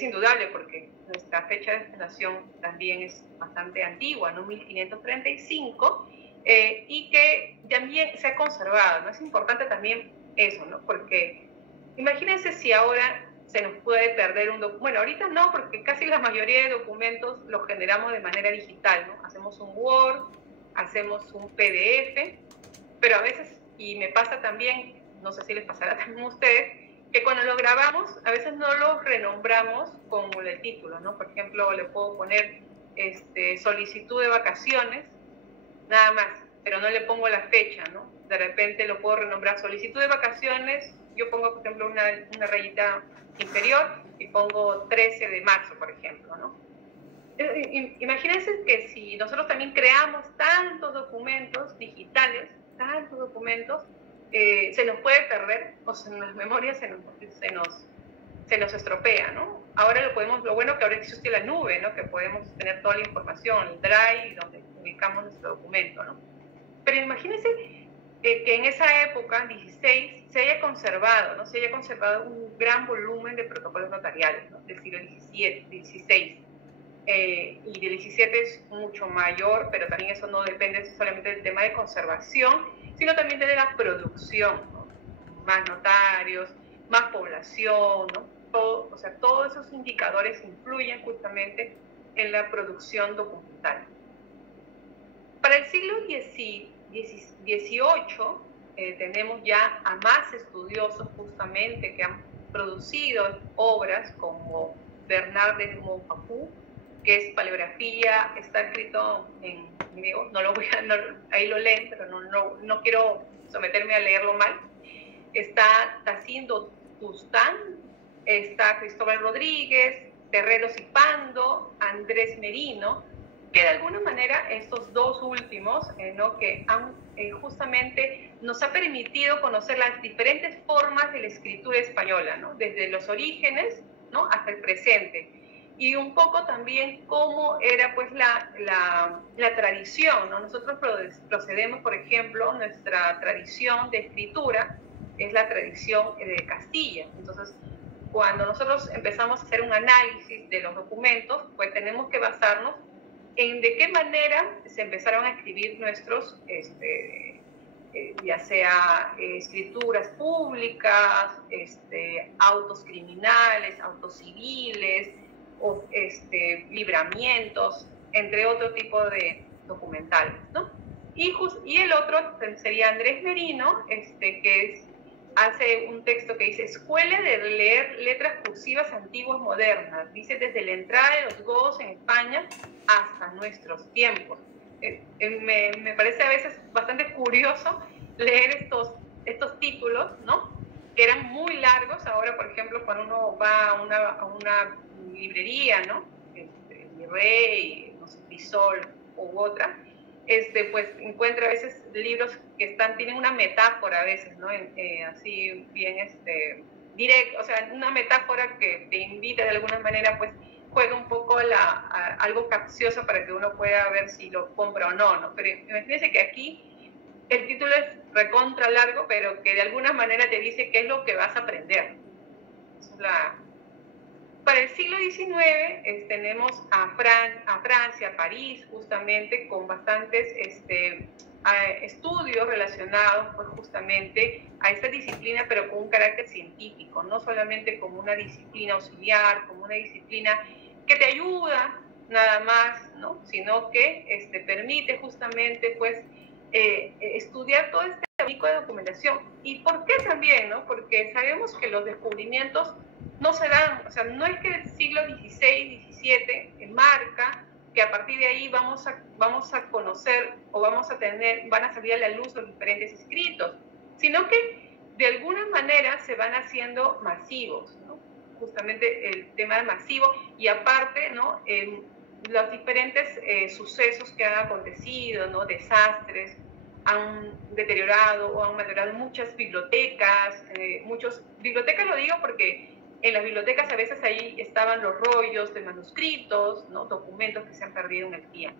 indudable porque nuestra fecha de fundación también es bastante antigua, ¿no? 1535, y que también se ha conservado, ¿no? Es importante también eso, ¿no? Porque imagínense si ahora se nos puede perder un documento. Bueno, ahorita no, porque casi la mayoría de documentos los generamos de manera digital, ¿no? Hacemos un Word, hacemos un PDF, pero a veces, y me pasa también, no sé si les pasará también a ustedes, que cuando lo grabamos, a veces no lo renombramos con el título, ¿no? Por ejemplo, le puedo poner solicitud de vacaciones, nada más, pero no le pongo la fecha, ¿no? De repente lo puedo renombrar solicitud de vacaciones, yo pongo, por ejemplo, una rayita inferior y pongo 13 de marzo, por ejemplo, ¿no? Imagínense que si nosotros también creamos tantos documentos digitales, tantos documentos, se nos puede perder, o sea, en las memorias se nos estropea, ¿no? Ahora lo bueno que ahora existe la nube, ¿no? Que podemos tener toda la información, el Drive, donde ubicamos nuestro documento, ¿no? Pero imagínense que en esa época, 16, se haya conservado, ¿no? Se haya conservado un gran volumen de protocolos notariales, ¿no? Del siglo XVI. Y del 17 es mucho mayor, pero también eso no depende solamente del tema de conservación, sino también de la producción, ¿no? Más notarios, más población, ¿no? O sea, todos esos indicadores influyen justamente en la producción documental. Para el siglo XVIII tenemos ya a más estudiosos justamente que han producido obras como Bernard de Montfaucon, que es paleografía, está escrito en griego, ahí lo leen, pero no quiero someterme a leerlo mal. Está Tacindo Tustán, está Cristóbal Rodríguez, Terreros y Pando, Andrés Merino, que de alguna manera estos dos últimos, ¿no?, que han justamente nos ha permitido conocer las diferentes formas de la escritura española, ¿no?, desde los orígenes, ¿no?, hasta el presente. Y un poco también cómo era pues la tradición, ¿no? Nosotros procedemos, por ejemplo, nuestra tradición de escritura es la tradición de Castilla. Entonces, cuando nosotros empezamos a hacer un análisis de los documentos, pues tenemos que basarnos en de qué manera se empezaron a escribir nuestros, ya sea escrituras públicas, autos criminales, autos civiles, o libramientos, entre otro tipo de documentales, ¿no? Y el otro sería Andrés Merino, que es hace un texto que dice, Escuela de leer letras cursivas antiguas modernas, dice desde la entrada de los godos en España hasta nuestros tiempos. Me parece a veces bastante curioso leer estos títulos, ¿no? Que eran muy largos. Ahora, por ejemplo, cuando uno va a una librería, ¿no? Virrey, no sé, Crisol u otra, pues encuentra a veces libros que tienen una metáfora a veces, ¿no? Así bien directo, o sea, una metáfora que te invita de alguna manera, pues juega un poco algo capcioso para que uno pueda ver si lo compra o no, ¿no? Pero imagínense que aquí el título es recontra largo, pero que de alguna manera te dice qué es lo que vas a aprender. Para el siglo XIX tenemos a Francia, a París, justamente, con bastantes estudios relacionados pues, justamente a esta disciplina, pero con un carácter científico, no solamente como una disciplina auxiliar, como una disciplina que te ayuda nada más, ¿no? Sino que permite justamente pues, estudiar todo este abanico de documentación. ¿Y por qué también? ¿No? Porque sabemos que los descubrimientos no se dan, o sea, no es que el siglo XVI, XVII marca que a partir de ahí vamos a conocer o van a salir a la luz los diferentes escritos, sino que de alguna manera se van haciendo masivos, ¿no? Justamente el tema masivo, y aparte, ¿no? Los diferentes sucesos que han acontecido, ¿no? Desastres, han deteriorado o han malogrado muchas bibliotecas, bibliotecas lo digo porque en las bibliotecas a veces ahí estaban los rollos de manuscritos, ¿no? Documentos que se han perdido en el tiempo.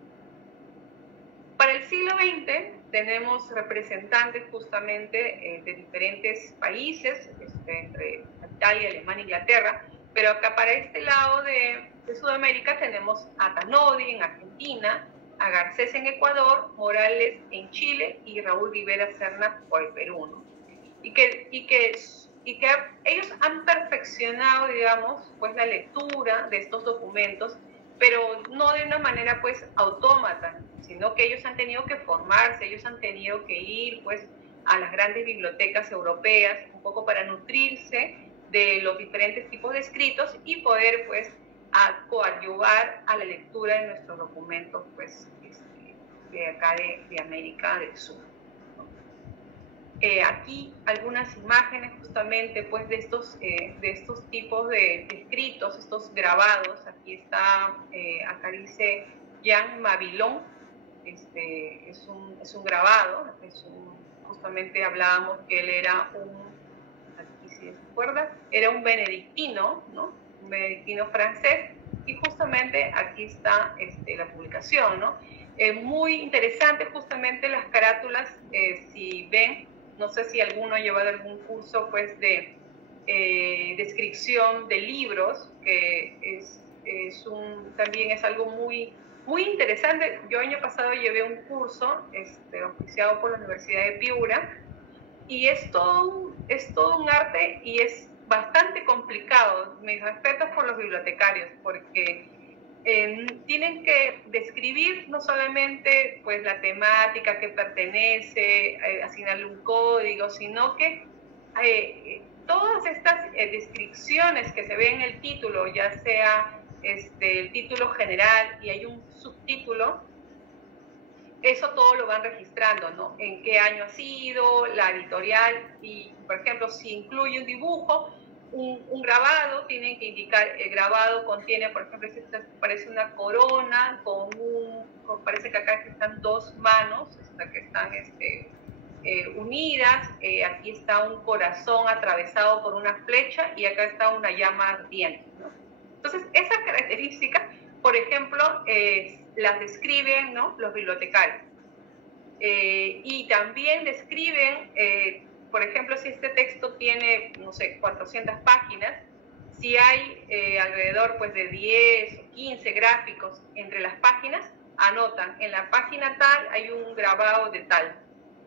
Para el siglo XX tenemos representantes justamente de diferentes países, entre Italia, Alemania, Inglaterra, pero acá para este lado de Sudamérica tenemos a Tanodi en Argentina, a Garcés en Ecuador, Morales en Chile y Raúl Rivera Serna por el Perú, ¿no? Y que ellos han perfeccionado, digamos, pues la lectura de estos documentos, pero no de una manera pues autómata, sino que ellos han tenido que formarse, ellos han tenido que ir pues a las grandes bibliotecas europeas un poco para nutrirse de los diferentes tipos de escritos y poder pues coadyuvar a la lectura de nuestros documentos pues de acá de América del Sur. Aquí algunas imágenes justamente pues de estos tipos de escritos, estos grabados. Aquí está, acá dice Jean Mabillon, es un grabado, justamente hablábamos que él era aquí si se acuerda, era un benedictino, ¿no? Un benedictino francés, y justamente aquí está la publicación, ¿no? Muy interesante justamente las carátulas, si ven, no sé si alguno ha llevado algún curso pues de descripción de libros, que también es algo muy, muy interesante. Yo año pasado llevé un curso oficiado por la Universidad de Piura, y es todo un arte y es bastante complicado. Mis respetos por los bibliotecarios, porque tienen que describir no solamente pues la temática que pertenece, asignarle un código, sino que todas estas descripciones que se ven en el título, ya sea el título general y hay un subtítulo, eso todo lo van registrando, ¿no? En qué año ha sido, la editorial, y por ejemplo si incluye un dibujo, un grabado, tienen que indicar, el grabado contiene, por ejemplo, parece una corona parece que acá están dos manos que están unidas, aquí está un corazón atravesado por una flecha y acá está una llama ardiente, ¿no? Entonces, esas características, por ejemplo, las describen, ¿no? Los bibliotecarios. Y también describen, por ejemplo, si este texto tiene, no sé, 400 páginas, si hay alrededor pues, de 10 o 15 gráficos entre las páginas, anotan, en la página tal hay un grabado de tal,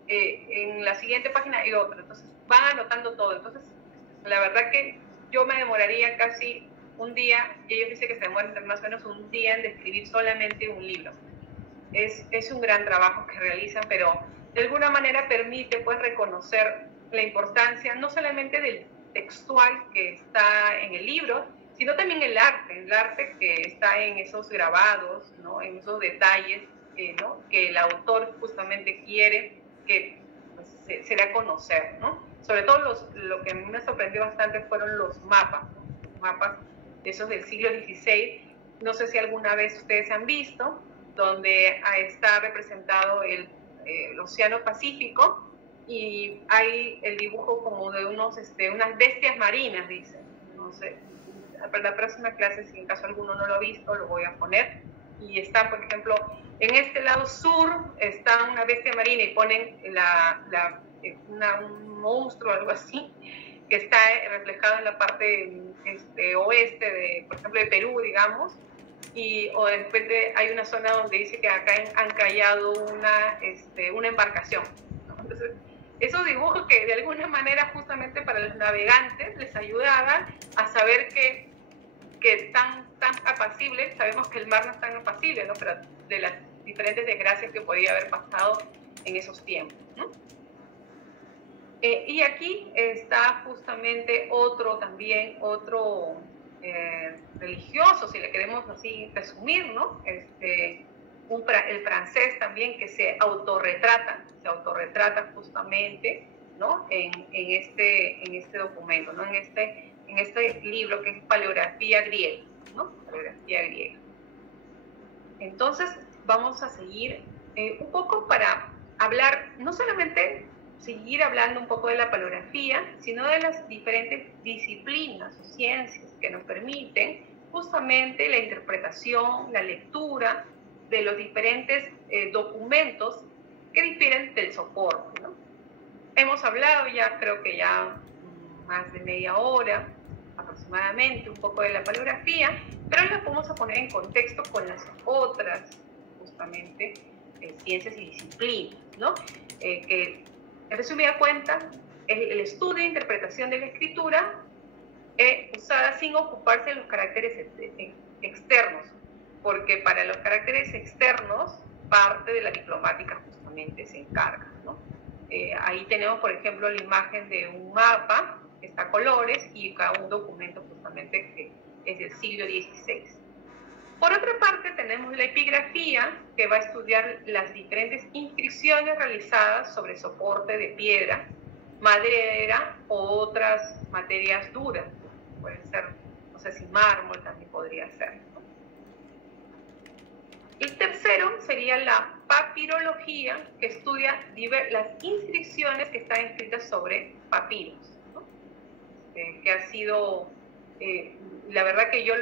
en la siguiente página hay otro, entonces van anotando todo. Entonces, la verdad que yo me demoraría casi un día, y ellos dicen que se demoran más o menos un día en describir solamente un libro. Es un gran trabajo que realizan, pero de alguna manera permite pues reconocer la importancia no solamente del textual que está en el libro, sino también el arte que está en esos grabados, ¿no? En esos detalles, ¿no? Que el autor justamente quiere que pues, se dé a conocer, ¿no? Sobre todo lo que a mí me sorprendió bastante fueron los mapas, ¿no? Los mapas de esos del siglo XVI. No sé si alguna vez ustedes han visto, donde está representado el Océano Pacífico y hay el dibujo como de unas bestias marinas, dicen. No sé, para la próxima clase, si en caso alguno no lo ha visto, lo voy a poner. Y está, por ejemplo, en este lado sur está una bestia marina y ponen un monstruo o algo así, que está reflejado en la parte oeste, de, por ejemplo, de Perú, digamos, o de repente hay una zona donde dice que acá han encallado una embarcación, ¿no? Entonces, esos dibujos que de alguna manera justamente para los navegantes les ayudaban a saber que tan apacible, sabemos que el mar no es tan apacible, ¿no? Pero de las diferentes desgracias que podía haber pasado en esos tiempos, ¿no? Y aquí está justamente otro religioso, si le queremos así resumir, ¿no? El francés también, que se autorretrata justamente, ¿no? En este documento, ¿no? En este libro que es Paleografía griega, ¿no? Paleografía griega. Entonces vamos a seguir un poco para hablar, no solamente seguir hablando un poco de la paleografía, sino de las diferentes disciplinas o ciencias que nos permiten justamente la interpretación, la lectura de los diferentes documentos que difieren del soporte, ¿no? Hemos hablado ya, creo que ya más de media hora aproximadamente, un poco de la paleografía, pero la vamos a poner en contexto con las otras, justamente, ciencias y disciplinas, ¿no? Que, en resumida cuenta, el estudio e interpretación de la escritura usada sin ocuparse de los caracteres externos, porque para los caracteres externos, parte de la diplomática justamente se encarga, ¿no? Ahí tenemos, por ejemplo, la imagen de un mapa, que está a colores, y cada un documento justamente que es del siglo XVI. Por otra parte, tenemos la epigrafía, que va a estudiar las diferentes inscripciones realizadas sobre soporte de piedra, madera o otras materias duras. Pueden ser, no sé si mármol también podría ser, ¿no? El tercero sería la papirología, que estudia las inscripciones que están escritas sobre papiros, ¿no? Que ha sido... la verdad que yo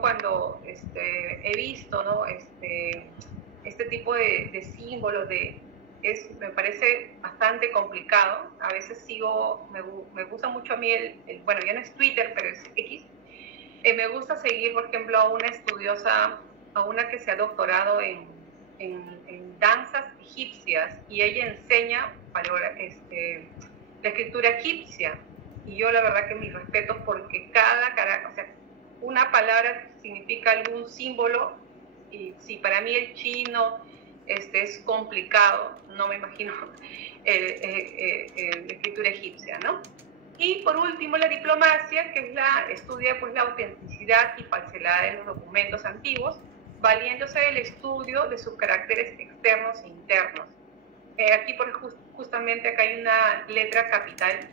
cuando he visto, ¿no? este tipo de símbolos, me parece bastante complicado. A veces me gusta mucho a mí bueno, ya no es Twitter, pero es X. Me gusta seguir, por ejemplo, a una estudiosa, a una que se ha doctorado en danzas egipcias, y ella enseña la escritura egipcia. Y yo la verdad que mis respetos, porque o sea, una palabra significa algún símbolo, y si para mí el chino es complicado, no me imagino la escritura egipcia, ¿no? Y por último, la diplomacia, que estudia pues, la autenticidad y falsedad de los documentos antiguos, valiéndose del estudio de sus caracteres externos e internos. Aquí justamente acá hay una letra capital,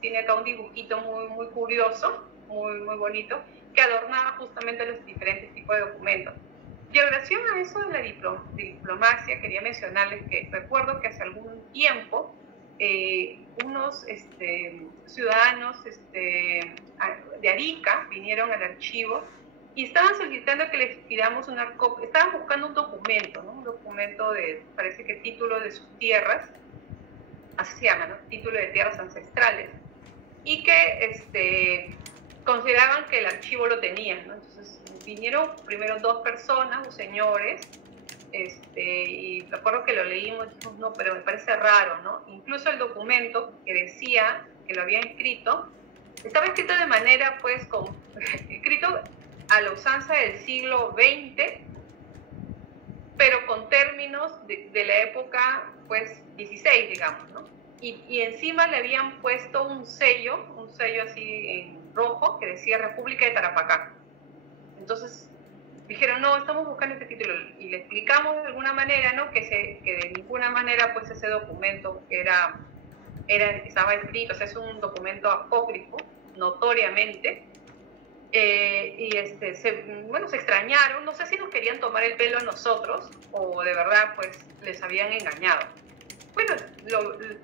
tiene acá un dibujito muy curioso, muy bonito, que adornaba justamente los diferentes tipos de documentos. Y en relación a eso de la diplomacia, quería mencionarles que recuerdo que hace algún tiempo unos ciudadanos de Arica vinieron al archivo y estaban solicitando que les pidamos una copia. Estaban buscando un documento, ¿no? Un documento parece que título de sus tierras, así se llama, ¿no? Título de tierras ancestrales, y que consideraban que el archivo lo tenían, ¿no? Entonces vinieron primero dos personas, dos señores, y recuerdo que lo leímos y dijimos, no, pero me parece raro, ¿no? Incluso el documento que decía que lo habían escrito, estaba escrito de manera, pues, escrito a la usanza del siglo XX, pero con términos de la época, pues, 16, digamos, ¿no? Y encima le habían puesto un sello así en rojo que decía República de Tarapacá. Entonces dijeron, no, estamos buscando este título, y le explicamos de alguna manera, ¿no? Que de ninguna manera, pues, ese documento estaba escrito, o sea, es un documento apócrifo, notoriamente, y se extrañaron, no sé si nos querían tomar el pelo a nosotros, o de verdad, pues, les habían engañado. Bueno,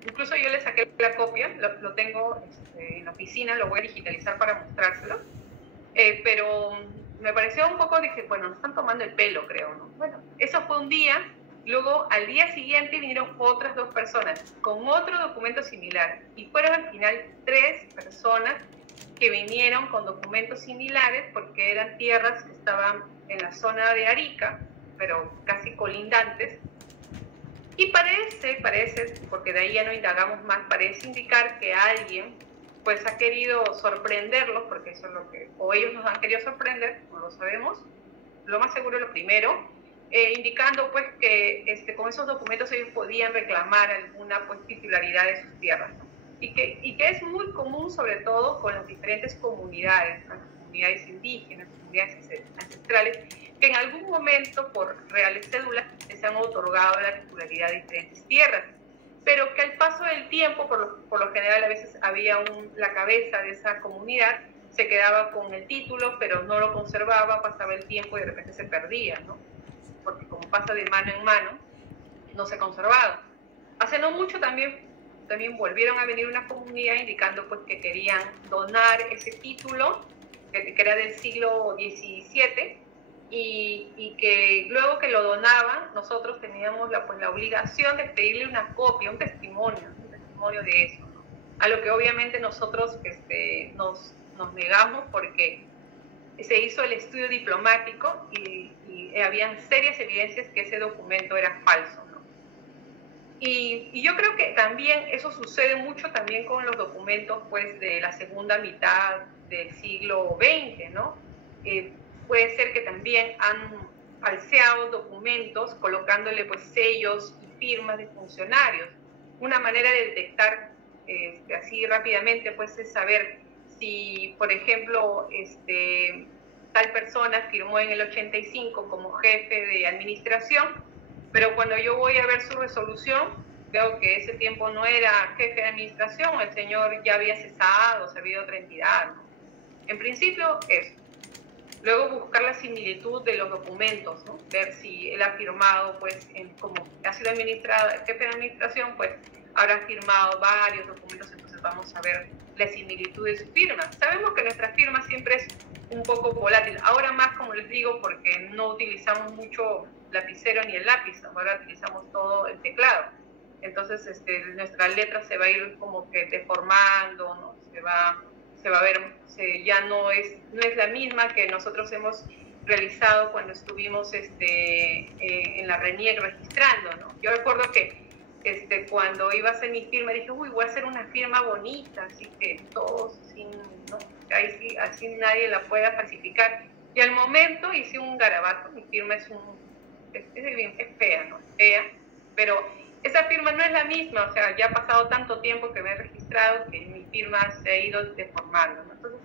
incluso yo le saqué la copia, lo tengo en la oficina, lo voy a digitalizar para mostrárselo, pero me pareció un poco, dije, bueno, nos están tomando el pelo, creo, ¿no? Bueno, eso fue un día. Luego, al día siguiente, vinieron otras 2 personas con otro documento similar. Y fueron al final 3 personas que vinieron con documentos similares porque eran tierras que estaban en la zona de Arica, pero casi colindantes. Y parece, porque de ahí ya no indagamos más, parece indicar que alguien pues ha querido sorprenderlos, porque eso es lo que, o ellos nos han querido sorprender, no lo sabemos, lo más seguro es lo primero, indicando pues que con esos documentos ellos podían reclamar alguna pues titularidad de sus tierras, ¿no? Y que es muy común, sobre todo con las diferentes comunidades, las comunidades indígenas, comunidades ancestrales, que en algún momento por reales cédulas les han otorgado la titularidad de diferentes tierras, pero que al paso del tiempo, por lo general a veces había la cabeza de esa comunidad, se quedaba con el título, pero no lo conservaba, pasaba el tiempo y de repente se perdía, ¿no? Porque como pasa de mano en mano, no se conservaba. Hace no mucho también volvieron a venir una comunidad indicando pues que querían donar ese título, que era del siglo XVII, y que luego que lo donaban, nosotros teníamos la obligación de pedirle una copia, un testimonio de eso, ¿no? A lo que obviamente nosotros nos negamos porque se hizo el estudio diplomático y habían serias evidencias que ese documento era falso, ¿no? Y yo creo que también eso sucede mucho también con los documentos pues de la segunda mitad del siglo XX, ¿no? Puede ser que también han falseado documentos colocándole pues sellos y firmas de funcionarios. Una manera de detectar así rápidamente pues es saber si, por ejemplo, tal persona firmó en el 85 como jefe de administración, pero cuando yo voy a ver su resolución, veo que ese tiempo no era jefe de administración, el señor ya había cesado, se había ido a otra entidad, ¿no? En principio, eso. Luego buscar la similitud de los documentos, ¿no? Ver si él ha firmado, pues, como ha sido jefe de administración, pues habrá firmado varios documentos, entonces vamos a ver la similitud de su firma. Sabemos que nuestra firma siempre es un poco volátil, ahora más, como les digo, porque no utilizamos mucho lapicero ni el lápiz, ahora utilizamos todo el teclado. Entonces, nuestra letra se va a ir como que deformando, ¿no? Se va a ver, ya no es la misma que nosotros hemos realizado cuando estuvimos en la RENIEC registrando, ¿no? Yo recuerdo que cuando iba a hacer mi firma dije, uy, voy a hacer una firma bonita, así que todos, ¿no? Así nadie la pueda falsificar. Y al momento hice un garabato, mi firma es fea, ¿no? Fea, pero esa firma no es la misma, o sea, ya ha pasado tanto tiempo que me he registrado que mi firma se ha ido deformando, ¿no? Entonces,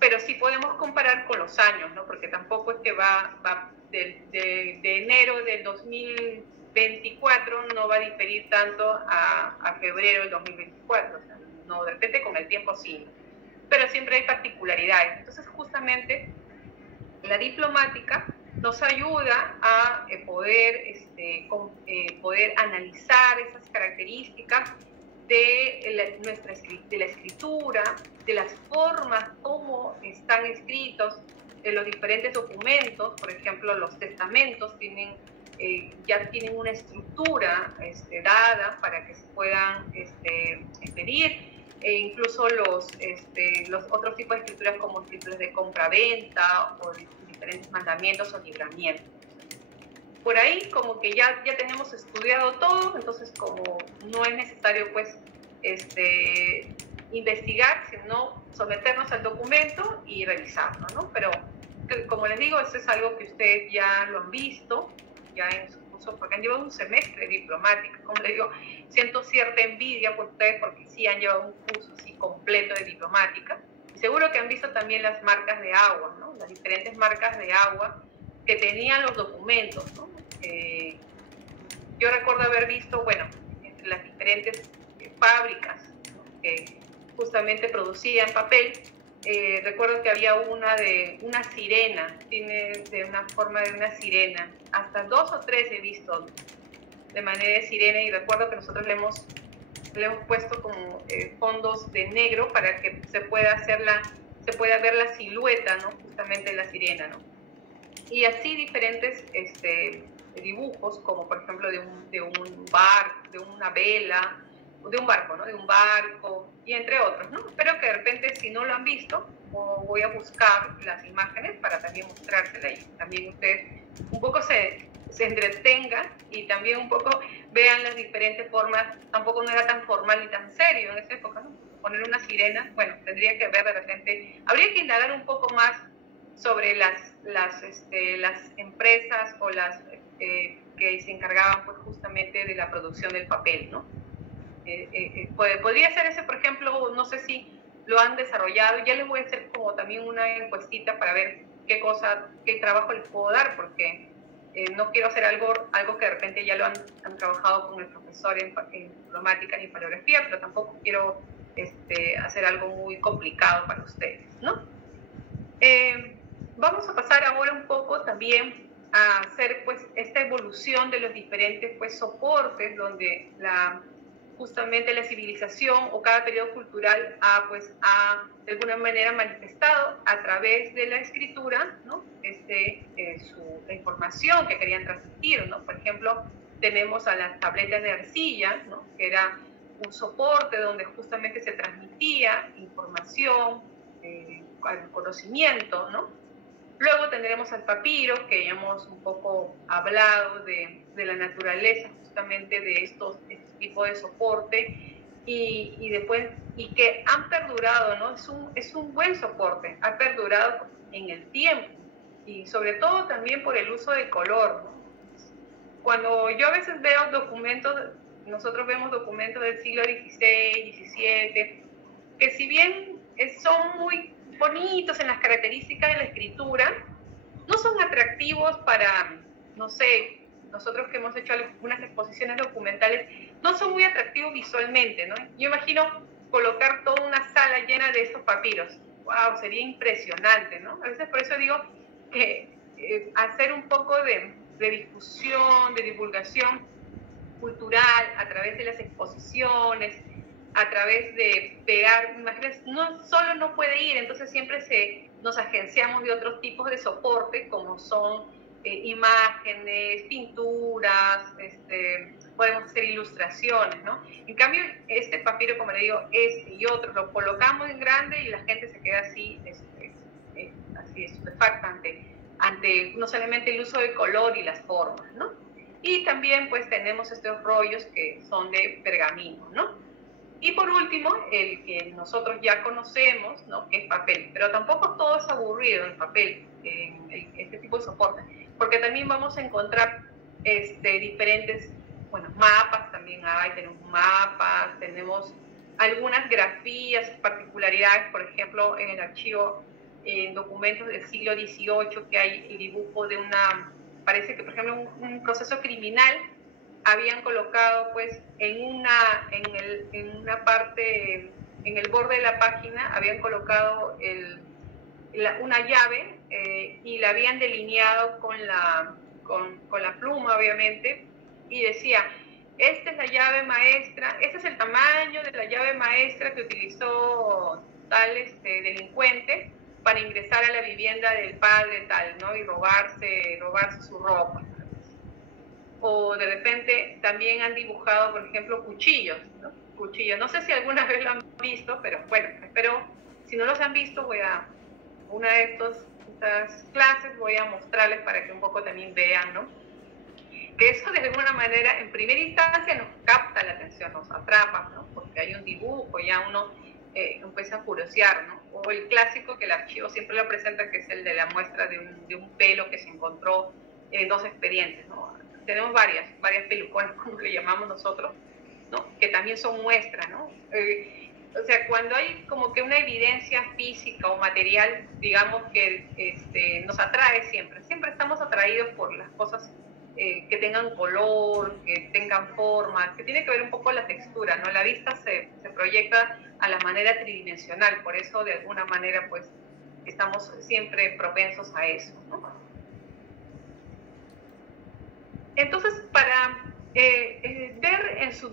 pero sí podemos comparar con los años, ¿no? Porque tampoco es que va de enero del 2024 no va a diferir tanto a febrero del 2024, o sea, no, de repente con el tiempo sí, ¿no? Pero siempre hay particularidades. Entonces, justamente, la diplomática nos ayuda a poder analizar esas características de la escritura, de las formas como están escritos los diferentes documentos. Por ejemplo, los testamentos ya tienen una estructura dada para que se puedan expedir, e incluso los otros tipos de escrituras como escrituras de compra-venta o diferentes mandamientos o libramientos. Por ahí como que ya tenemos estudiado todo, entonces como no es necesario pues investigar, sino someternos al documento y revisarlo, ¿no? Pero como les digo, eso es algo que ustedes ya lo han visto, ya en su curso, porque han llevado un semestre de diplomática. Como le digo, siento cierta envidia por ustedes porque sí han llevado un curso así completo de diplomática. Y seguro que han visto también las marcas de agua, ¿no? Las diferentes marcas de agua que tenían los documentos, ¿no? Yo recuerdo haber visto, bueno, entre las diferentes fábricas, ¿no?, que justamente producían papel. Recuerdo que había una de una sirena, tiene de una forma de una sirena, hasta 2 o 3 he visto de manera de sirena, y recuerdo que nosotros le hemos puesto como fondos de negro para que se pueda ver la silueta, ¿no?, justamente de la sirena, ¿no? Y así diferentes dibujos, como por ejemplo de un barco, de una vela, de un barco, ¿no?, de un barco, y entre otros, ¿no? Espero que de repente, si no lo han visto, voy a buscar las imágenes para también mostrárselas, y también ustedes un poco se entretengan y también un poco vean las diferentes formas. Tampoco no era tan formal ni tan serio en esa época, ¿no? Poner una sirena, bueno, tendría que ver de repente, habría que indagar un poco más sobre las empresas o las que se encargaban pues justamente de la producción del papel, ¿no? Podría ser ese, por ejemplo, no sé si lo han desarrollado. Ya les voy a hacer como también una encuestita para ver qué trabajo les puedo dar, porque no quiero hacer algo que de repente ya lo han trabajado con el profesor en diplomática ni paleografía, pero tampoco quiero hacer algo muy complicado para ustedes, ¿no? Vamos a pasar ahora un poco también a hacer pues esta evolución de los diferentes pues soportes donde justamente la civilización o cada periodo cultural ha de alguna manera manifestado a través de la escritura, ¿no?, la información que querían transmitir, ¿no? Por ejemplo, tenemos a las tabletas de arcilla, ¿no?, que era un soporte donde justamente se transmitía información, conocimiento, ¿no? Luego tendremos al papiro, que ya hemos un poco hablado de la naturaleza justamente de estos tipos de soporte, y después, y que han perdurado, ¿no? Es un buen soporte, ha perdurado en el tiempo, y sobre todo también por el uso del color, ¿no? Cuando yo a veces veo documentos, nosotros vemos documentos del siglo XVI, XVII, que si bien son muy bonitos en las características de la escritura, no son atractivos para, no sé, nosotros que hemos hecho algunas exposiciones documentales, no son muy atractivos visualmente, ¿no? Yo imagino colocar toda una sala llena de estos papiros. ¡Wow! Sería impresionante, ¿no? A veces por eso digo que hacer un poco de difusión, de divulgación cultural a través de las exposiciones, a través de pegar imágenes, no puede ir, entonces siempre nos agenciamos de otros tipos de soporte, como son imágenes, pinturas, podemos hacer ilustraciones, ¿no? En cambio, este papiro, como le digo, y otros, lo colocamos en grande y la gente se queda así, así estupefacta ante no solamente el uso del color y las formas, ¿no? Y también pues tenemos estos rollos que son de pergamino, ¿no? Y por último, el que nosotros ya conocemos, ¿no?, que es papel. Pero tampoco todo es aburrido en papel, en este tipo de soporte, porque también vamos a encontrar diferentes, bueno, mapas también hay, tenemos mapas, tenemos algunas grafías, particularidades, por ejemplo, en el archivo, en documentos del siglo XVIII, que hay el dibujo de parece que por ejemplo un proceso criminal, habían colocado pues en una parte, en el borde de la página, habían colocado una llave y la habían delineado con la pluma, obviamente, y decía, esta es la llave maestra, este es el tamaño de la llave maestra que utilizó tal delincuente para ingresar a la vivienda del padre tal, ¿no?, y robarse su ropa. O de repente también han dibujado, por ejemplo, cuchillos, ¿no? Cuchillos. No sé si alguna vez lo han visto, pero bueno, espero, si no los han visto, una de estas clases voy a mostrarles para que un poco también vean, ¿no?, que eso de alguna manera, en primera instancia, nos capta la atención, nos atrapa, ¿no?, porque hay un dibujo, ya uno empieza a curiosear, ¿no? O el clásico que el archivo siempre lo presenta, que es el de la muestra de un pelo que se encontró en 2 expedientes, ¿no?, tenemos varias pelucones, como le llamamos nosotros, ¿no? Que también son muestras, ¿no? O sea, cuando hay como que una evidencia física o material, digamos que nos atrae siempre estamos atraídos por las cosas que tengan color, que tengan forma, que tiene que ver un poco la textura, ¿no? La vista se proyecta a la manera tridimensional, por eso de alguna manera pues estamos siempre propensos a eso, ¿no? Entonces, para ver en su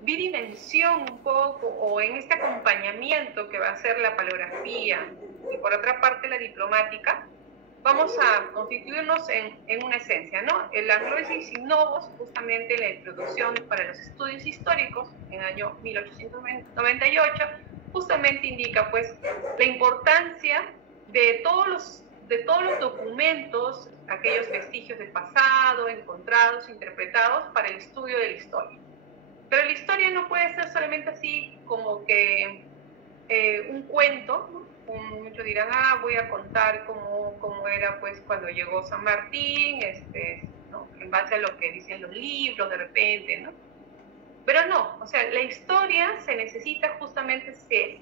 bidimensión un poco, o en este acompañamiento que va a ser la paleografía y por otra parte la diplomática, vamos a constituirnos en una esencia, ¿no? El Angloisis in Novos, justamente la introducción para los estudios históricos en el año 1898, justamente indica pues la importancia de todos los documentos, aquellos vestigios del pasado, encontrados, interpretados para el estudio de la historia. Pero la historia no puede ser solamente así como que un cuento, ¿no? Muchos dirán, voy a contar cómo era pues cuando llegó San Martín, ¿no? En base a lo que dicen los libros de repente, ¿no? Pero no, o sea, la historia se necesita justamente, se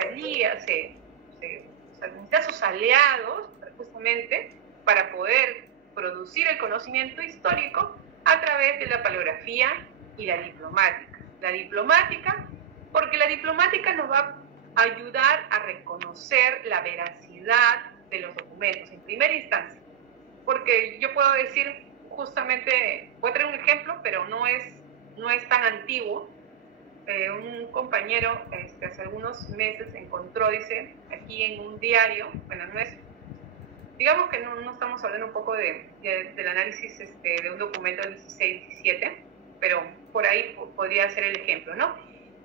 alía, se necesita sus aliados justamente para poder producir el conocimiento histórico a través de la paleografía y la diplomática. La diplomática, porque la diplomática nos va a ayudar a reconocer la veracidad de los documentos en primera instancia. Porque yo puedo decir justamente, voy a traer un ejemplo, pero no es tan antiguo. Un compañero hace algunos meses encontró, dice, aquí en un diario, bueno, no es, digamos que no estamos hablando un poco del análisis de un documento del 16-17, pero por ahí podría ser el ejemplo, ¿no?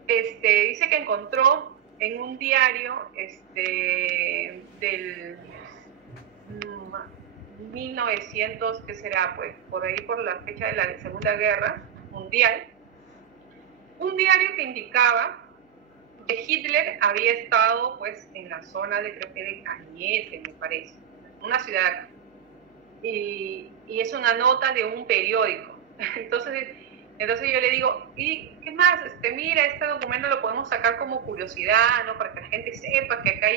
Dice que encontró en un diario del 1900, que será pues por ahí por la fecha de la Segunda Guerra Mundial, un diario que indicaba que Hitler había estado pues en la zona de Cañete, me parece, una ciudad, y es una nota de un periódico. Entonces yo le digo, ¿y qué más? Mira, este documento lo podemos sacar como curiosidad, ¿no? Para que la gente sepa que acá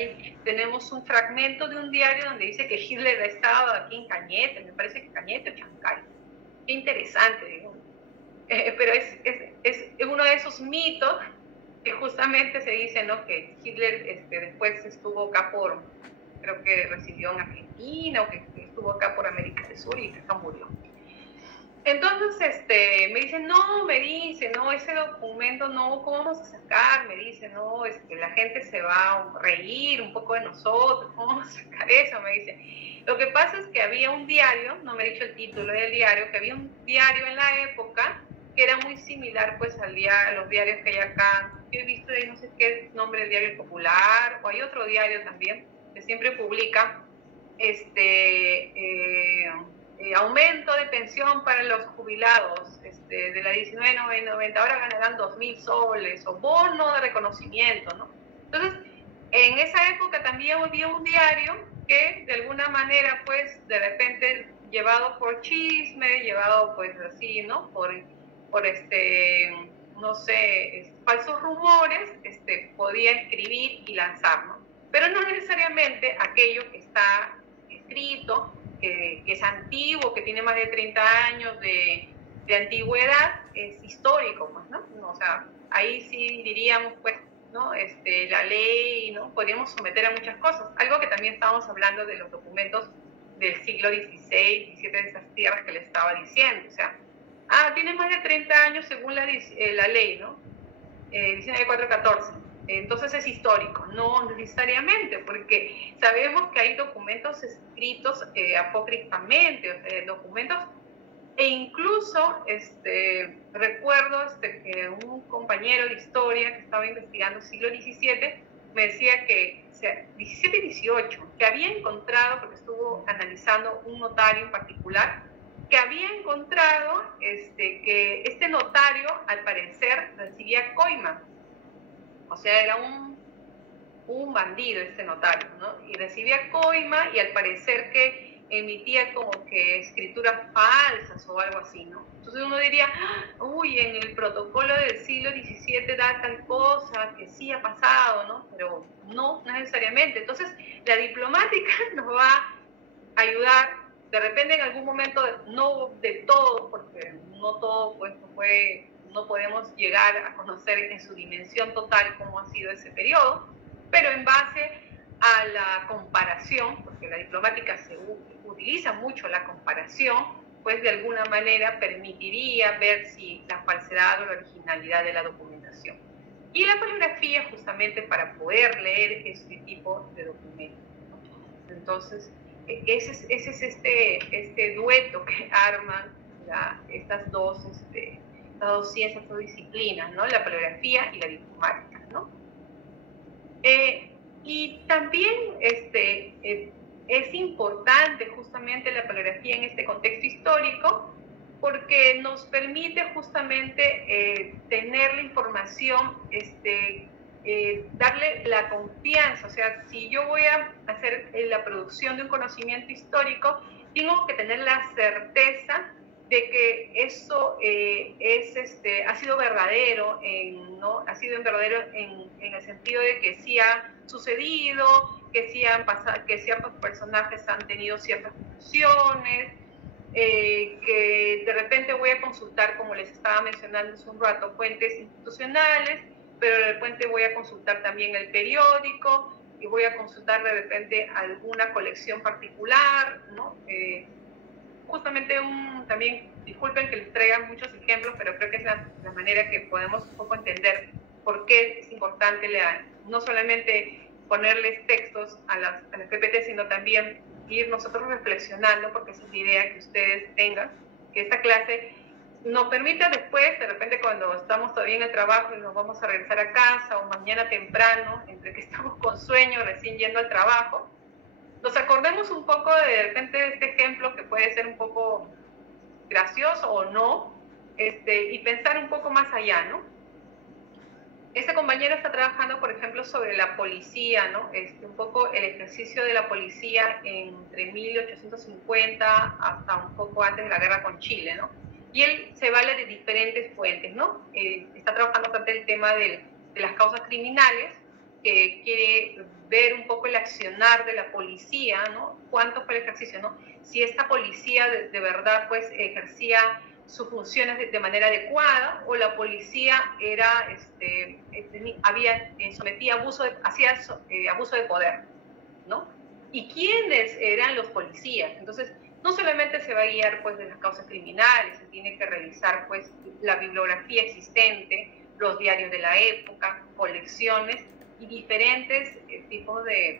tenemos un fragmento de un diario donde dice que Hitler ha estado aquí en Cañete, me parece que Cañete o Chancay. Qué interesante, digo. Pero es uno de esos mitos que justamente se dice, ¿no? Que Hitler después estuvo acá creo que residió en Argentina, o que estuvo acá por América del Sur y que acá murió. Entonces, me dice, no, ese documento no, ¿cómo vamos a sacar? Me dice, no, la gente se va a reír un poco de nosotros, ¿cómo vamos a sacar eso? Me dice, lo que pasa es que había un diario, no me he dicho el título del diario, que había un diario en la época que era muy similar pues a los diarios que hay acá. Yo he visto, no sé qué nombre del diario Popular, o hay otro diario también que siempre publica aumento de pensión para los jubilados de la 1990, ahora ganarán 2.000 soles, o bono de reconocimiento, ¿no? Entonces, en esa época también había un diario que de alguna manera, pues, de repente, llevado por chisme, llevado, pues, así, ¿no? Por no sé, falsos rumores, podía escribir y lanzar, ¿no? Pero no necesariamente aquello que está escrito, que es antiguo, que tiene más de 30 años de antigüedad, es histórico, pues, ¿no? O sea, ahí sí diríamos, pues, ¿no? La ley, ¿no? Podríamos someter a muchas cosas. Algo que también estábamos hablando de los documentos del siglo XVI, XVII, de esas tierras que le estaba diciendo. O sea, tiene más de 30 años según la ley, ¿no? 19.414. Entonces es histórico, no necesariamente, porque sabemos que hay documentos escritos apócrifamente, o sea, documentos, e incluso recuerdo que un compañero de historia que estaba investigando el siglo XVII me decía que, o sea, 17 y 18, que había encontrado, porque estuvo analizando un notario en particular, que había encontrado que este notario al parecer recibía coima. O sea, era un bandido este notario, ¿no? Y recibía coima, y al parecer que emitía como que escrituras falsas o algo así, ¿no? Entonces uno diría, uy, en el protocolo del siglo XVII da tal cosa, que sí ha pasado, ¿no? Pero no necesariamente. Entonces la diplomática nos va a ayudar, de repente en algún momento, no de todo, porque no todo pues no podemos llegar a conocer en su dimensión total cómo ha sido ese periodo, pero en base a la comparación, porque la diplomática se utiliza mucho la comparación, pues de alguna manera permitiría ver si la falsedad o la originalidad de la documentación. Y la paleografía justamente para poder leer este tipo de documentos, ¿no? Entonces, ese es este dueto que arman estas dos ciencias, estas dos disciplinas, ¿no? La paleografía y la diplomática, ¿no? Y también es importante justamente la paleografía en este contexto histórico porque nos permite justamente tener la información, darle la confianza. O sea, si yo voy a hacer la producción de un conocimiento histórico, tengo que tener la certeza de que eso ha sido verdadero, ¿no? Ha sido verdadero en el sentido de que sí ha sucedido, que ciertos personajes han tenido ciertas funciones, que de repente voy a consultar, como les estaba mencionando hace un rato, fuentes institucionales, pero de repente voy a consultar también el periódico y voy a consultar de repente alguna colección particular, ¿no? Justamente también, disculpen que les traiga muchos ejemplos, pero creo que es la manera que podemos un poco entender por qué es importante no solamente ponerles textos a las PPT, sino también ir nosotros reflexionando, porque esa es la idea que ustedes tengan, que esta clase nos permita después, de repente cuando estamos todavía en el trabajo y nos vamos a regresar a casa, o mañana temprano, entre que estamos con sueño, recién yendo al trabajo, nos acordemos un poco de repente de este ejemplo que puede ser un poco gracioso o no, y pensar un poco más allá, ¿no? Este compañero está trabajando, por ejemplo, sobre la policía, ¿no? Un poco el ejercicio de la policía entre 1850 hasta un poco antes de la guerra con Chile, ¿no? Y él se vale de diferentes fuentes, ¿no? Está trabajando bastante el tema de las causas criminales, que quiere ver un poco el accionar de la policía, ¿no? ¿Cuánto fue el ejercicio, no? Si esta policía de verdad, pues, ejercía sus funciones de manera adecuada, o la policía era, sometía hacía abuso de poder, ¿no? ¿Y quiénes eran los policías? Entonces, no solamente se va a guiar, pues, de las causas criminales, se tiene que revisar, pues, la bibliografía existente, los diarios de la época, colecciones y diferentes tipos de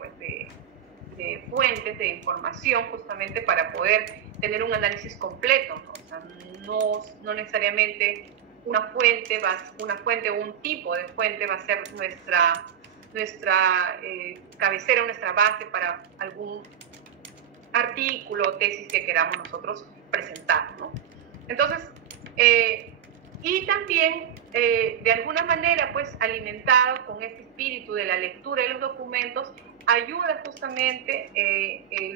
fuentes de información, justamente para poder tener un análisis completo, ¿no? O sea, no necesariamente una fuente o un tipo de fuente va a ser nuestra cabecera, nuestra base para algún artículo o tesis que queramos nosotros presentar, ¿no? Entonces, y también de alguna manera, pues, alimentado con este espíritu de la lectura de los documentos, ayuda justamente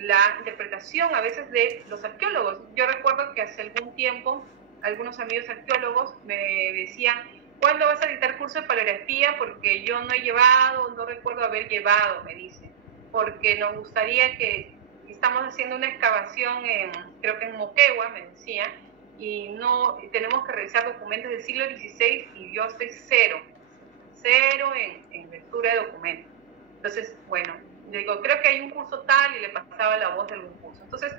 la interpretación a veces de los arqueólogos. Yo recuerdo que hace algún tiempo algunos amigos arqueólogos me decían, ¿cuándo vas a dictar curso de paleografía? Porque yo no recuerdo haber llevado, me dicen, porque nos gustaría estamos haciendo una excavación creo que en Moquegua, me decía, y tenemos que revisar documentos del siglo XVI y yo estoy cero en lectura de documentos. Entonces, bueno, le digo, creo que hay un curso tal, y le pasaba la voz de algún curso. Entonces,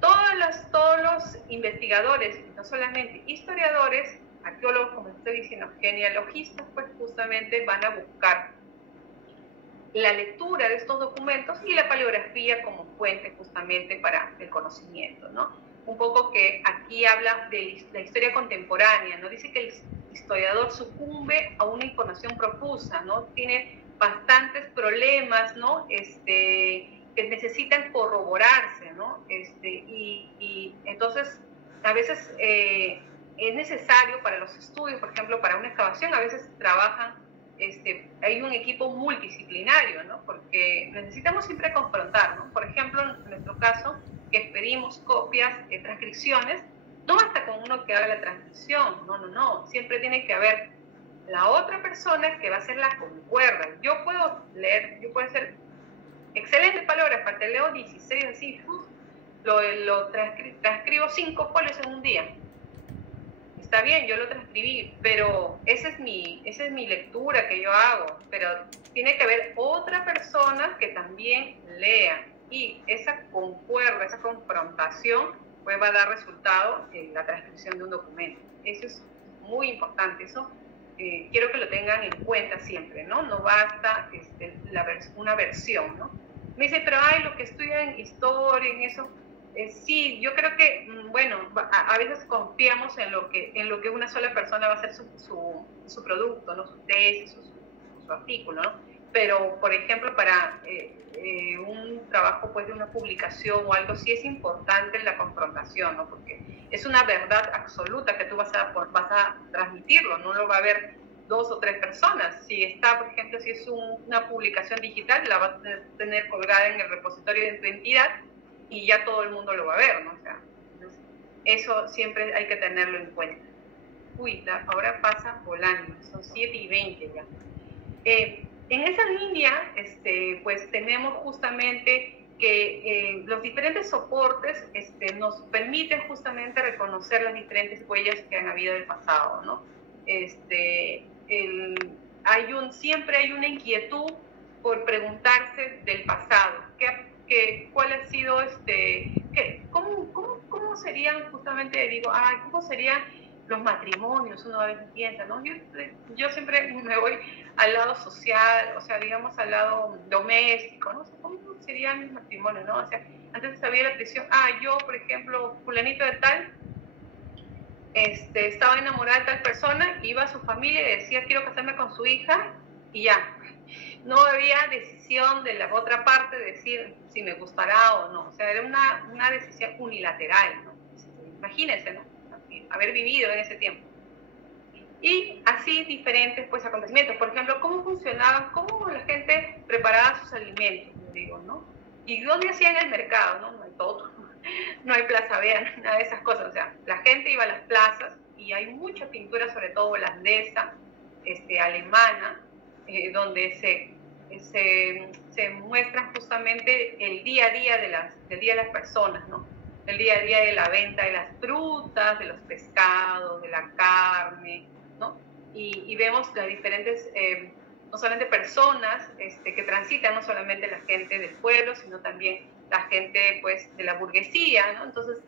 todos los investigadores, no solamente historiadores, arqueólogos, como estoy diciendo, genealogistas, pues justamente van a buscar la lectura de estos documentos y la paleografía como fuente justamente para el conocimiento, ¿no? Un poco que aquí habla de la historia contemporánea, ¿no? Dice que el historiador sucumbe a una información profusa, ¿no? Tiene bastantes problemas, ¿no? Que necesitan corroborarse, ¿no? Y entonces, a veces es necesario para los estudios, por ejemplo, para una excavación, a veces trabajan hay un equipo multidisciplinario, ¿no? Porque necesitamos siempre confrontar, ¿no? Por ejemplo, en nuestro caso, que pedimos copias, transcripciones, no basta con uno que haga la transcripción, no, siempre tiene que haber la otra persona que va a hacer la concuerda. Yo puedo leer, yo puedo hacer excelentes palabras, te leo 16 así, transcribo 5 folios en un día. Está bien, yo lo transcribí, pero esa es mi lectura que yo hago, pero tiene que haber otra persona que también lea, y esa concuerda, esa confrontación, pues va a dar resultado en la transcripción de un documento. Eso es muy importante, eso quiero que lo tengan en cuenta siempre, ¿no? No basta una versión, ¿no? Me dice, pero lo que estudian historia, en eso, sí, yo creo que, bueno, a veces confiamos en lo que una sola persona va a hacer su producto, ¿no? Su tesis, su artículo, ¿no? Pero, por ejemplo, para un trabajo, pues, de una publicación o algo, sí es importante la confrontación, ¿no? Porque es una verdad absoluta que tú vas a transmitirlo, no lo va a ver 2 o 3 personas. Si está, por ejemplo, si es una publicación digital, la vas a tener colgada en el repositorio de tu entidad y ya todo el mundo lo va a ver, ¿no? O sea, eso siempre hay que tenerlo en cuenta. Uy, la hora pasa volando, son 7:20 ya. En esa línea, pues tenemos justamente que los diferentes soportes nos permiten justamente reconocer las diferentes huellas que han habido del pasado, ¿no? Siempre hay una inquietud por preguntarse del pasado, ¿cuál ha sido, cómo serían justamente, digo, cómo serían los matrimonios? Uno a veces piensa, ¿no? Yo siempre me voy al lado social, o sea, digamos al lado doméstico, ¿no? ¿Cómo serían los matrimonios, no? O sea, antes había la expresión, yo, por ejemplo, fulanito de tal, estaba enamorada de tal persona, iba a su familia y decía, quiero casarme con su hija, y ya. No había decisión de la otra parte de decir si me gustará o no. O sea, era una decisión unilateral, ¿no? Imagínense, ¿no? Haber vivido en ese tiempo. Y así diferentes, pues, acontecimientos. Por ejemplo, cómo funcionaban, cómo la gente preparaba sus alimentos, digo, ¿no? Y dónde hacían el mercado, ¿no? No hay todo. No hay Plaza Vea, nada de esas cosas. O sea, la gente iba a las plazas y hay mucha pintura, sobre todo holandesa, alemana, donde se muestra justamente el día a día de las personas, ¿no? El día a día de la venta de las frutas, de los pescados, de la carne, ¿no? Y vemos las diferentes, no solamente personas que transitan, no solamente la gente del pueblo, sino también la gente, pues, de la burguesía, ¿no? Entonces,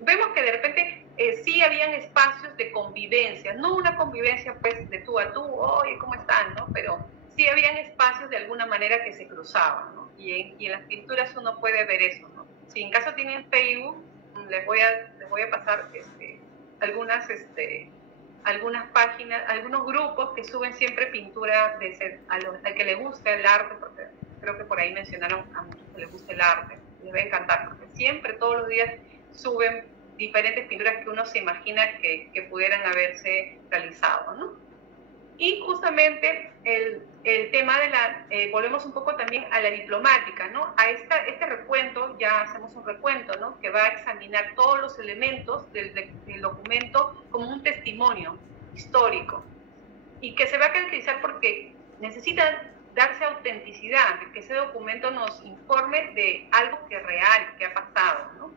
vemos que de repente sí habían espacios de convivencia, no una convivencia, pues, de tú a tú, oye, ¿cómo están?, ¿no? Pero sí habían espacios de alguna manera que se cruzaban, ¿no? Y en las pinturas uno puede ver eso, ¿no? Si en caso tienen Facebook, les voy a pasar algunas páginas, algunos grupos que suben siempre pintura al que le gusta el arte, porque creo que por ahí mencionaron a muchos que les gusta el arte, les va a encantar, porque siempre, todos los días, suben diferentes pinturas que uno se imagina que pudieran haberse realizado, ¿no? Y justamente el tema de volvemos un poco también a la diplomática, ¿no? A este recuento, ya hacemos un recuento, ¿no? Que va a examinar todos los elementos del documento como un testimonio histórico y que se va a caracterizar porque necesita darse autenticidad, de que ese documento nos informe de algo que es real, que ha pasado, ¿no?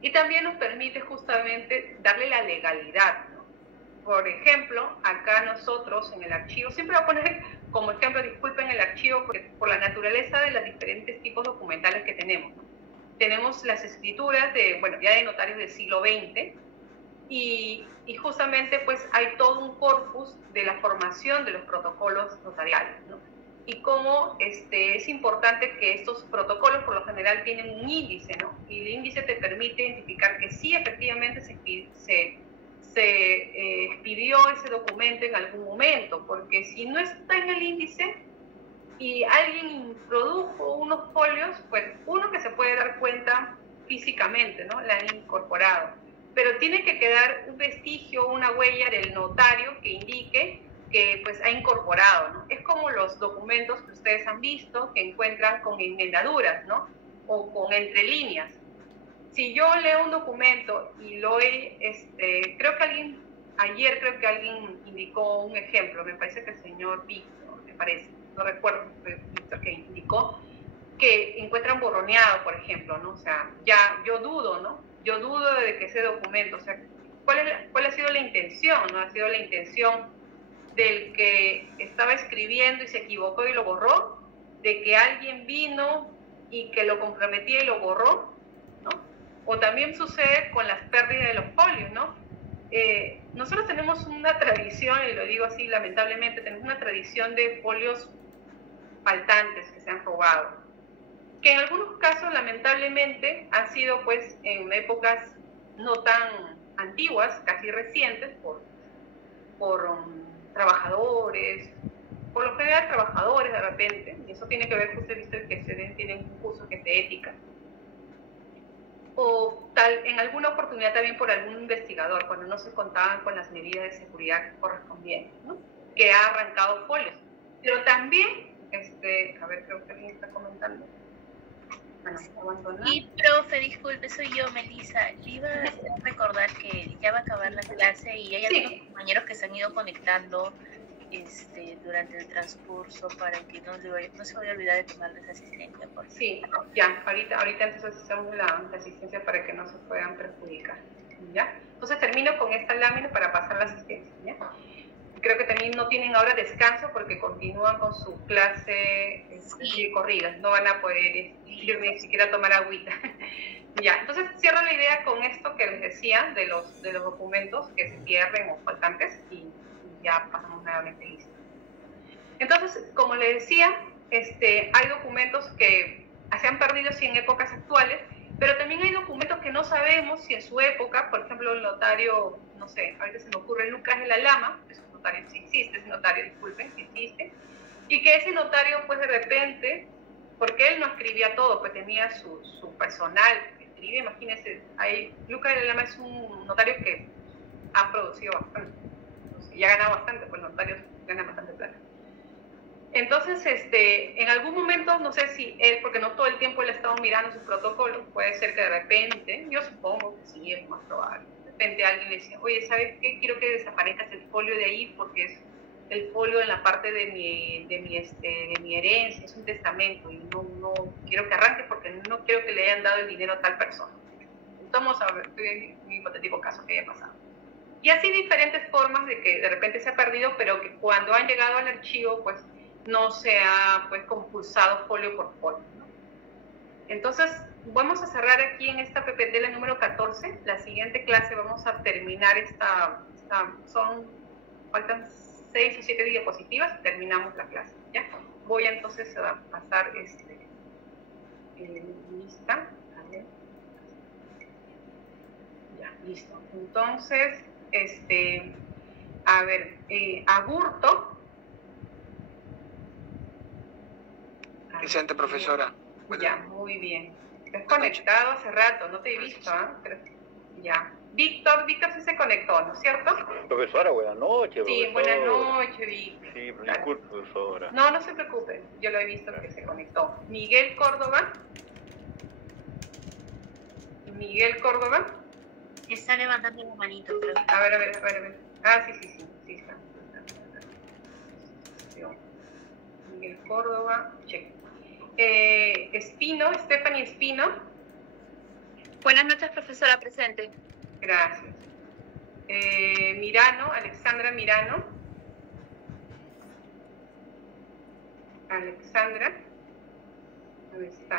Y también nos permite justamente darle la legalidad, ¿no? Por ejemplo, acá nosotros en el archivo, siempre voy a poner como ejemplo, disculpen, el archivo por la naturaleza de los diferentes tipos documentales que tenemos, ¿no? Tenemos las escrituras ya de notarios del siglo XX y justamente pues hay todo un corpus de la formación de los protocolos notariales, ¿no? Y cómo es importante que estos protocolos por lo general tienen un índice, ¿no? Y el índice te permite identificar que sí, efectivamente se expidió ese documento en algún momento, porque si no está en el índice y alguien introdujo unos folios, pues uno que se puede dar cuenta físicamente, ¿no? La han incorporado, pero tiene que quedar un vestigio, una huella del notario que indique que pues ha incorporado, ¿no? Es como los documentos que ustedes han visto, que encuentran con enmendaduras, ¿no? O con entre líneas. Si yo leo un documento y lo he, creo que alguien indicó un ejemplo, me parece que el señor Víctor, me parece, no recuerdo, Víctor, que indicó que encuentran borroneado, por ejemplo, ¿no? O sea, ya yo dudo, ¿no? Yo dudo de que ese documento, o sea, ¿cuál ha sido la intención, no? Ha sido la intención del que estaba escribiendo y se equivocó y lo borró, de que alguien vino y que lo comprometía y lo borró, ¿no? O también sucede con las pérdidas de los folios, ¿no? Nosotros tenemos una tradición, y lo digo así lamentablemente, tenemos una tradición de folios faltantes que se han robado, que en algunos casos lamentablemente han sido pues en épocas no tan antiguas, casi recientes, por trabajadores, por lo general trabajadores de repente, y eso tiene que ver, usted visto que se tienen un curso que es de ética, o tal, en alguna oportunidad también por algún investigador, cuando no se contaban con las medidas de seguridad correspondientes, ¿no? Que ha arrancado folios. Pero también, a ver, creo que alguien está comentando. Bueno, y profe, disculpe, soy yo, Melissa. Le iba a recordar que ya va a acabar la clase y hay algunos compañeros que se han ido conectando durante el transcurso para que no se vaya a olvidar de tomarles asistencia. Por sí, ya, ahorita entonces hacemos la asistencia para que no se puedan perjudicar, ¿ya? Entonces termino con esta lámina para pasar la asistencia, ¿ya? Creo que también no tienen ahora descanso porque continúan con su clase de corridas, no van a poder ir ni siquiera a tomar agüita. Ya, entonces cierro la idea con esto que les decía de los documentos que se pierden o faltantes y ya pasamos nuevamente listo. Entonces, como les decía, hay documentos que se han perdido sí en épocas actuales, pero también hay documentos que no sabemos si en su época, por ejemplo, el notario, no sé, ahorita se me ocurre Lucas de la Lama, es un notario, sí existe, ese notario, disculpen, sí existe, y que ese notario, pues de repente, porque él no escribía todo, pues tenía su personal que escribía, imagínense, Lucas de la Lama es un notario que ha producido bastante, y ha ganado bastante, pues los notarios ganan bastante plata. Entonces, en algún momento, no sé si él, porque no todo el tiempo él ha estado mirando sus protocolos, puede ser que de repente, yo supongo que sí, es más probable, de repente alguien le decía, oye, ¿sabes qué? Quiero que desaparezcas el folio de ahí porque es el folio en la parte de mi herencia, es un testamento y no quiero que arranque porque no quiero que le hayan dado el dinero a tal persona. Vamos a ver, estoy en un hipotético caso que haya pasado. Y así diferentes formas de que de repente se ha perdido, pero que cuando han llegado al archivo, pues no se ha pues compulsado folio por folio, ¿no? Entonces, vamos a cerrar aquí en esta PPT la número 14. La siguiente clase vamos a terminar faltan 6 o 7 diapositivas y terminamos la clase, ¿ya? Voy entonces a pasar lista. A ver. Ya, listo. Entonces, a ver, Agurto. Presente, profesora. Ya, muy bien. Estás conectado hace rato, no te he visto, ¿ah? Ya. Víctor sí se conectó, ¿no es cierto? Profesora, buenas noches. Sí, buenas noches, Víctor. Sí, disculpe, profesora. No se preocupe, yo lo he visto que se conectó. Miguel Córdoba. Está levantando la manito, pero... A ver. Ah, sí, está. Miguel Córdoba, check. Stephanie Espino. Buenas noches, profesora, presente. Gracias. Alexandra Mirano. Alexandra. ¿Dónde está?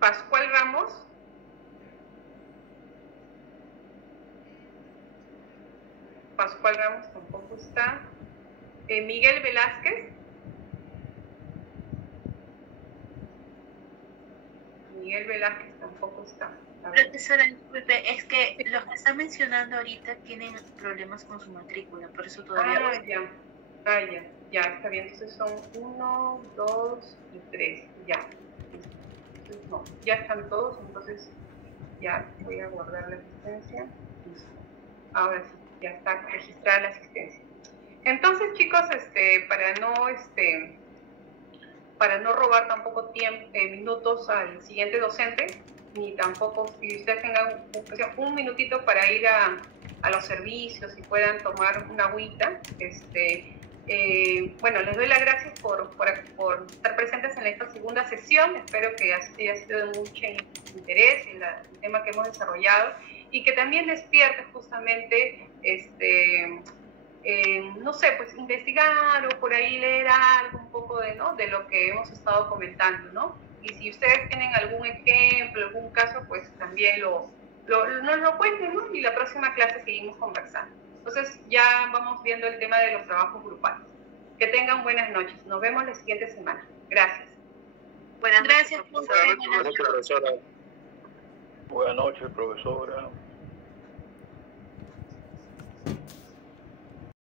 Pascual Ramos. Tampoco está. Miguel Velázquez. Tampoco está. Profesora, disculpe, es que los que están mencionando ahorita tienen problemas con su matrícula, por eso todavía... Ya, está bien. Entonces son 1, 2 y 3. Ya. Entonces, no, ya están todos, entonces ya voy a guardar la asistencia. Listo. Ahora sí. ya está registrada la asistencia. Entonces, chicos, para no robar tampoco minutos al siguiente docente, ni tampoco si ustedes tengan un minutito para ir a los servicios y puedan tomar una agüita, bueno, les doy las gracias por estar presentes en esta segunda sesión. Espero que haya sido de mucho interés en el tema que hemos desarrollado y que también despierte justamente, no sé, pues investigar o por ahí leer algo un poco de lo que hemos estado comentando, ¿no? Y si ustedes tienen algún ejemplo, algún caso, pues también nos lo cuenten, ¿no? Y la próxima clase seguimos conversando. Entonces ya vamos viendo el tema de los trabajos grupales. Que tengan buenas noches. Nos vemos la siguiente semana. Gracias. Buenas noches, Buenas noches, profesora. Buenas noches, profesora.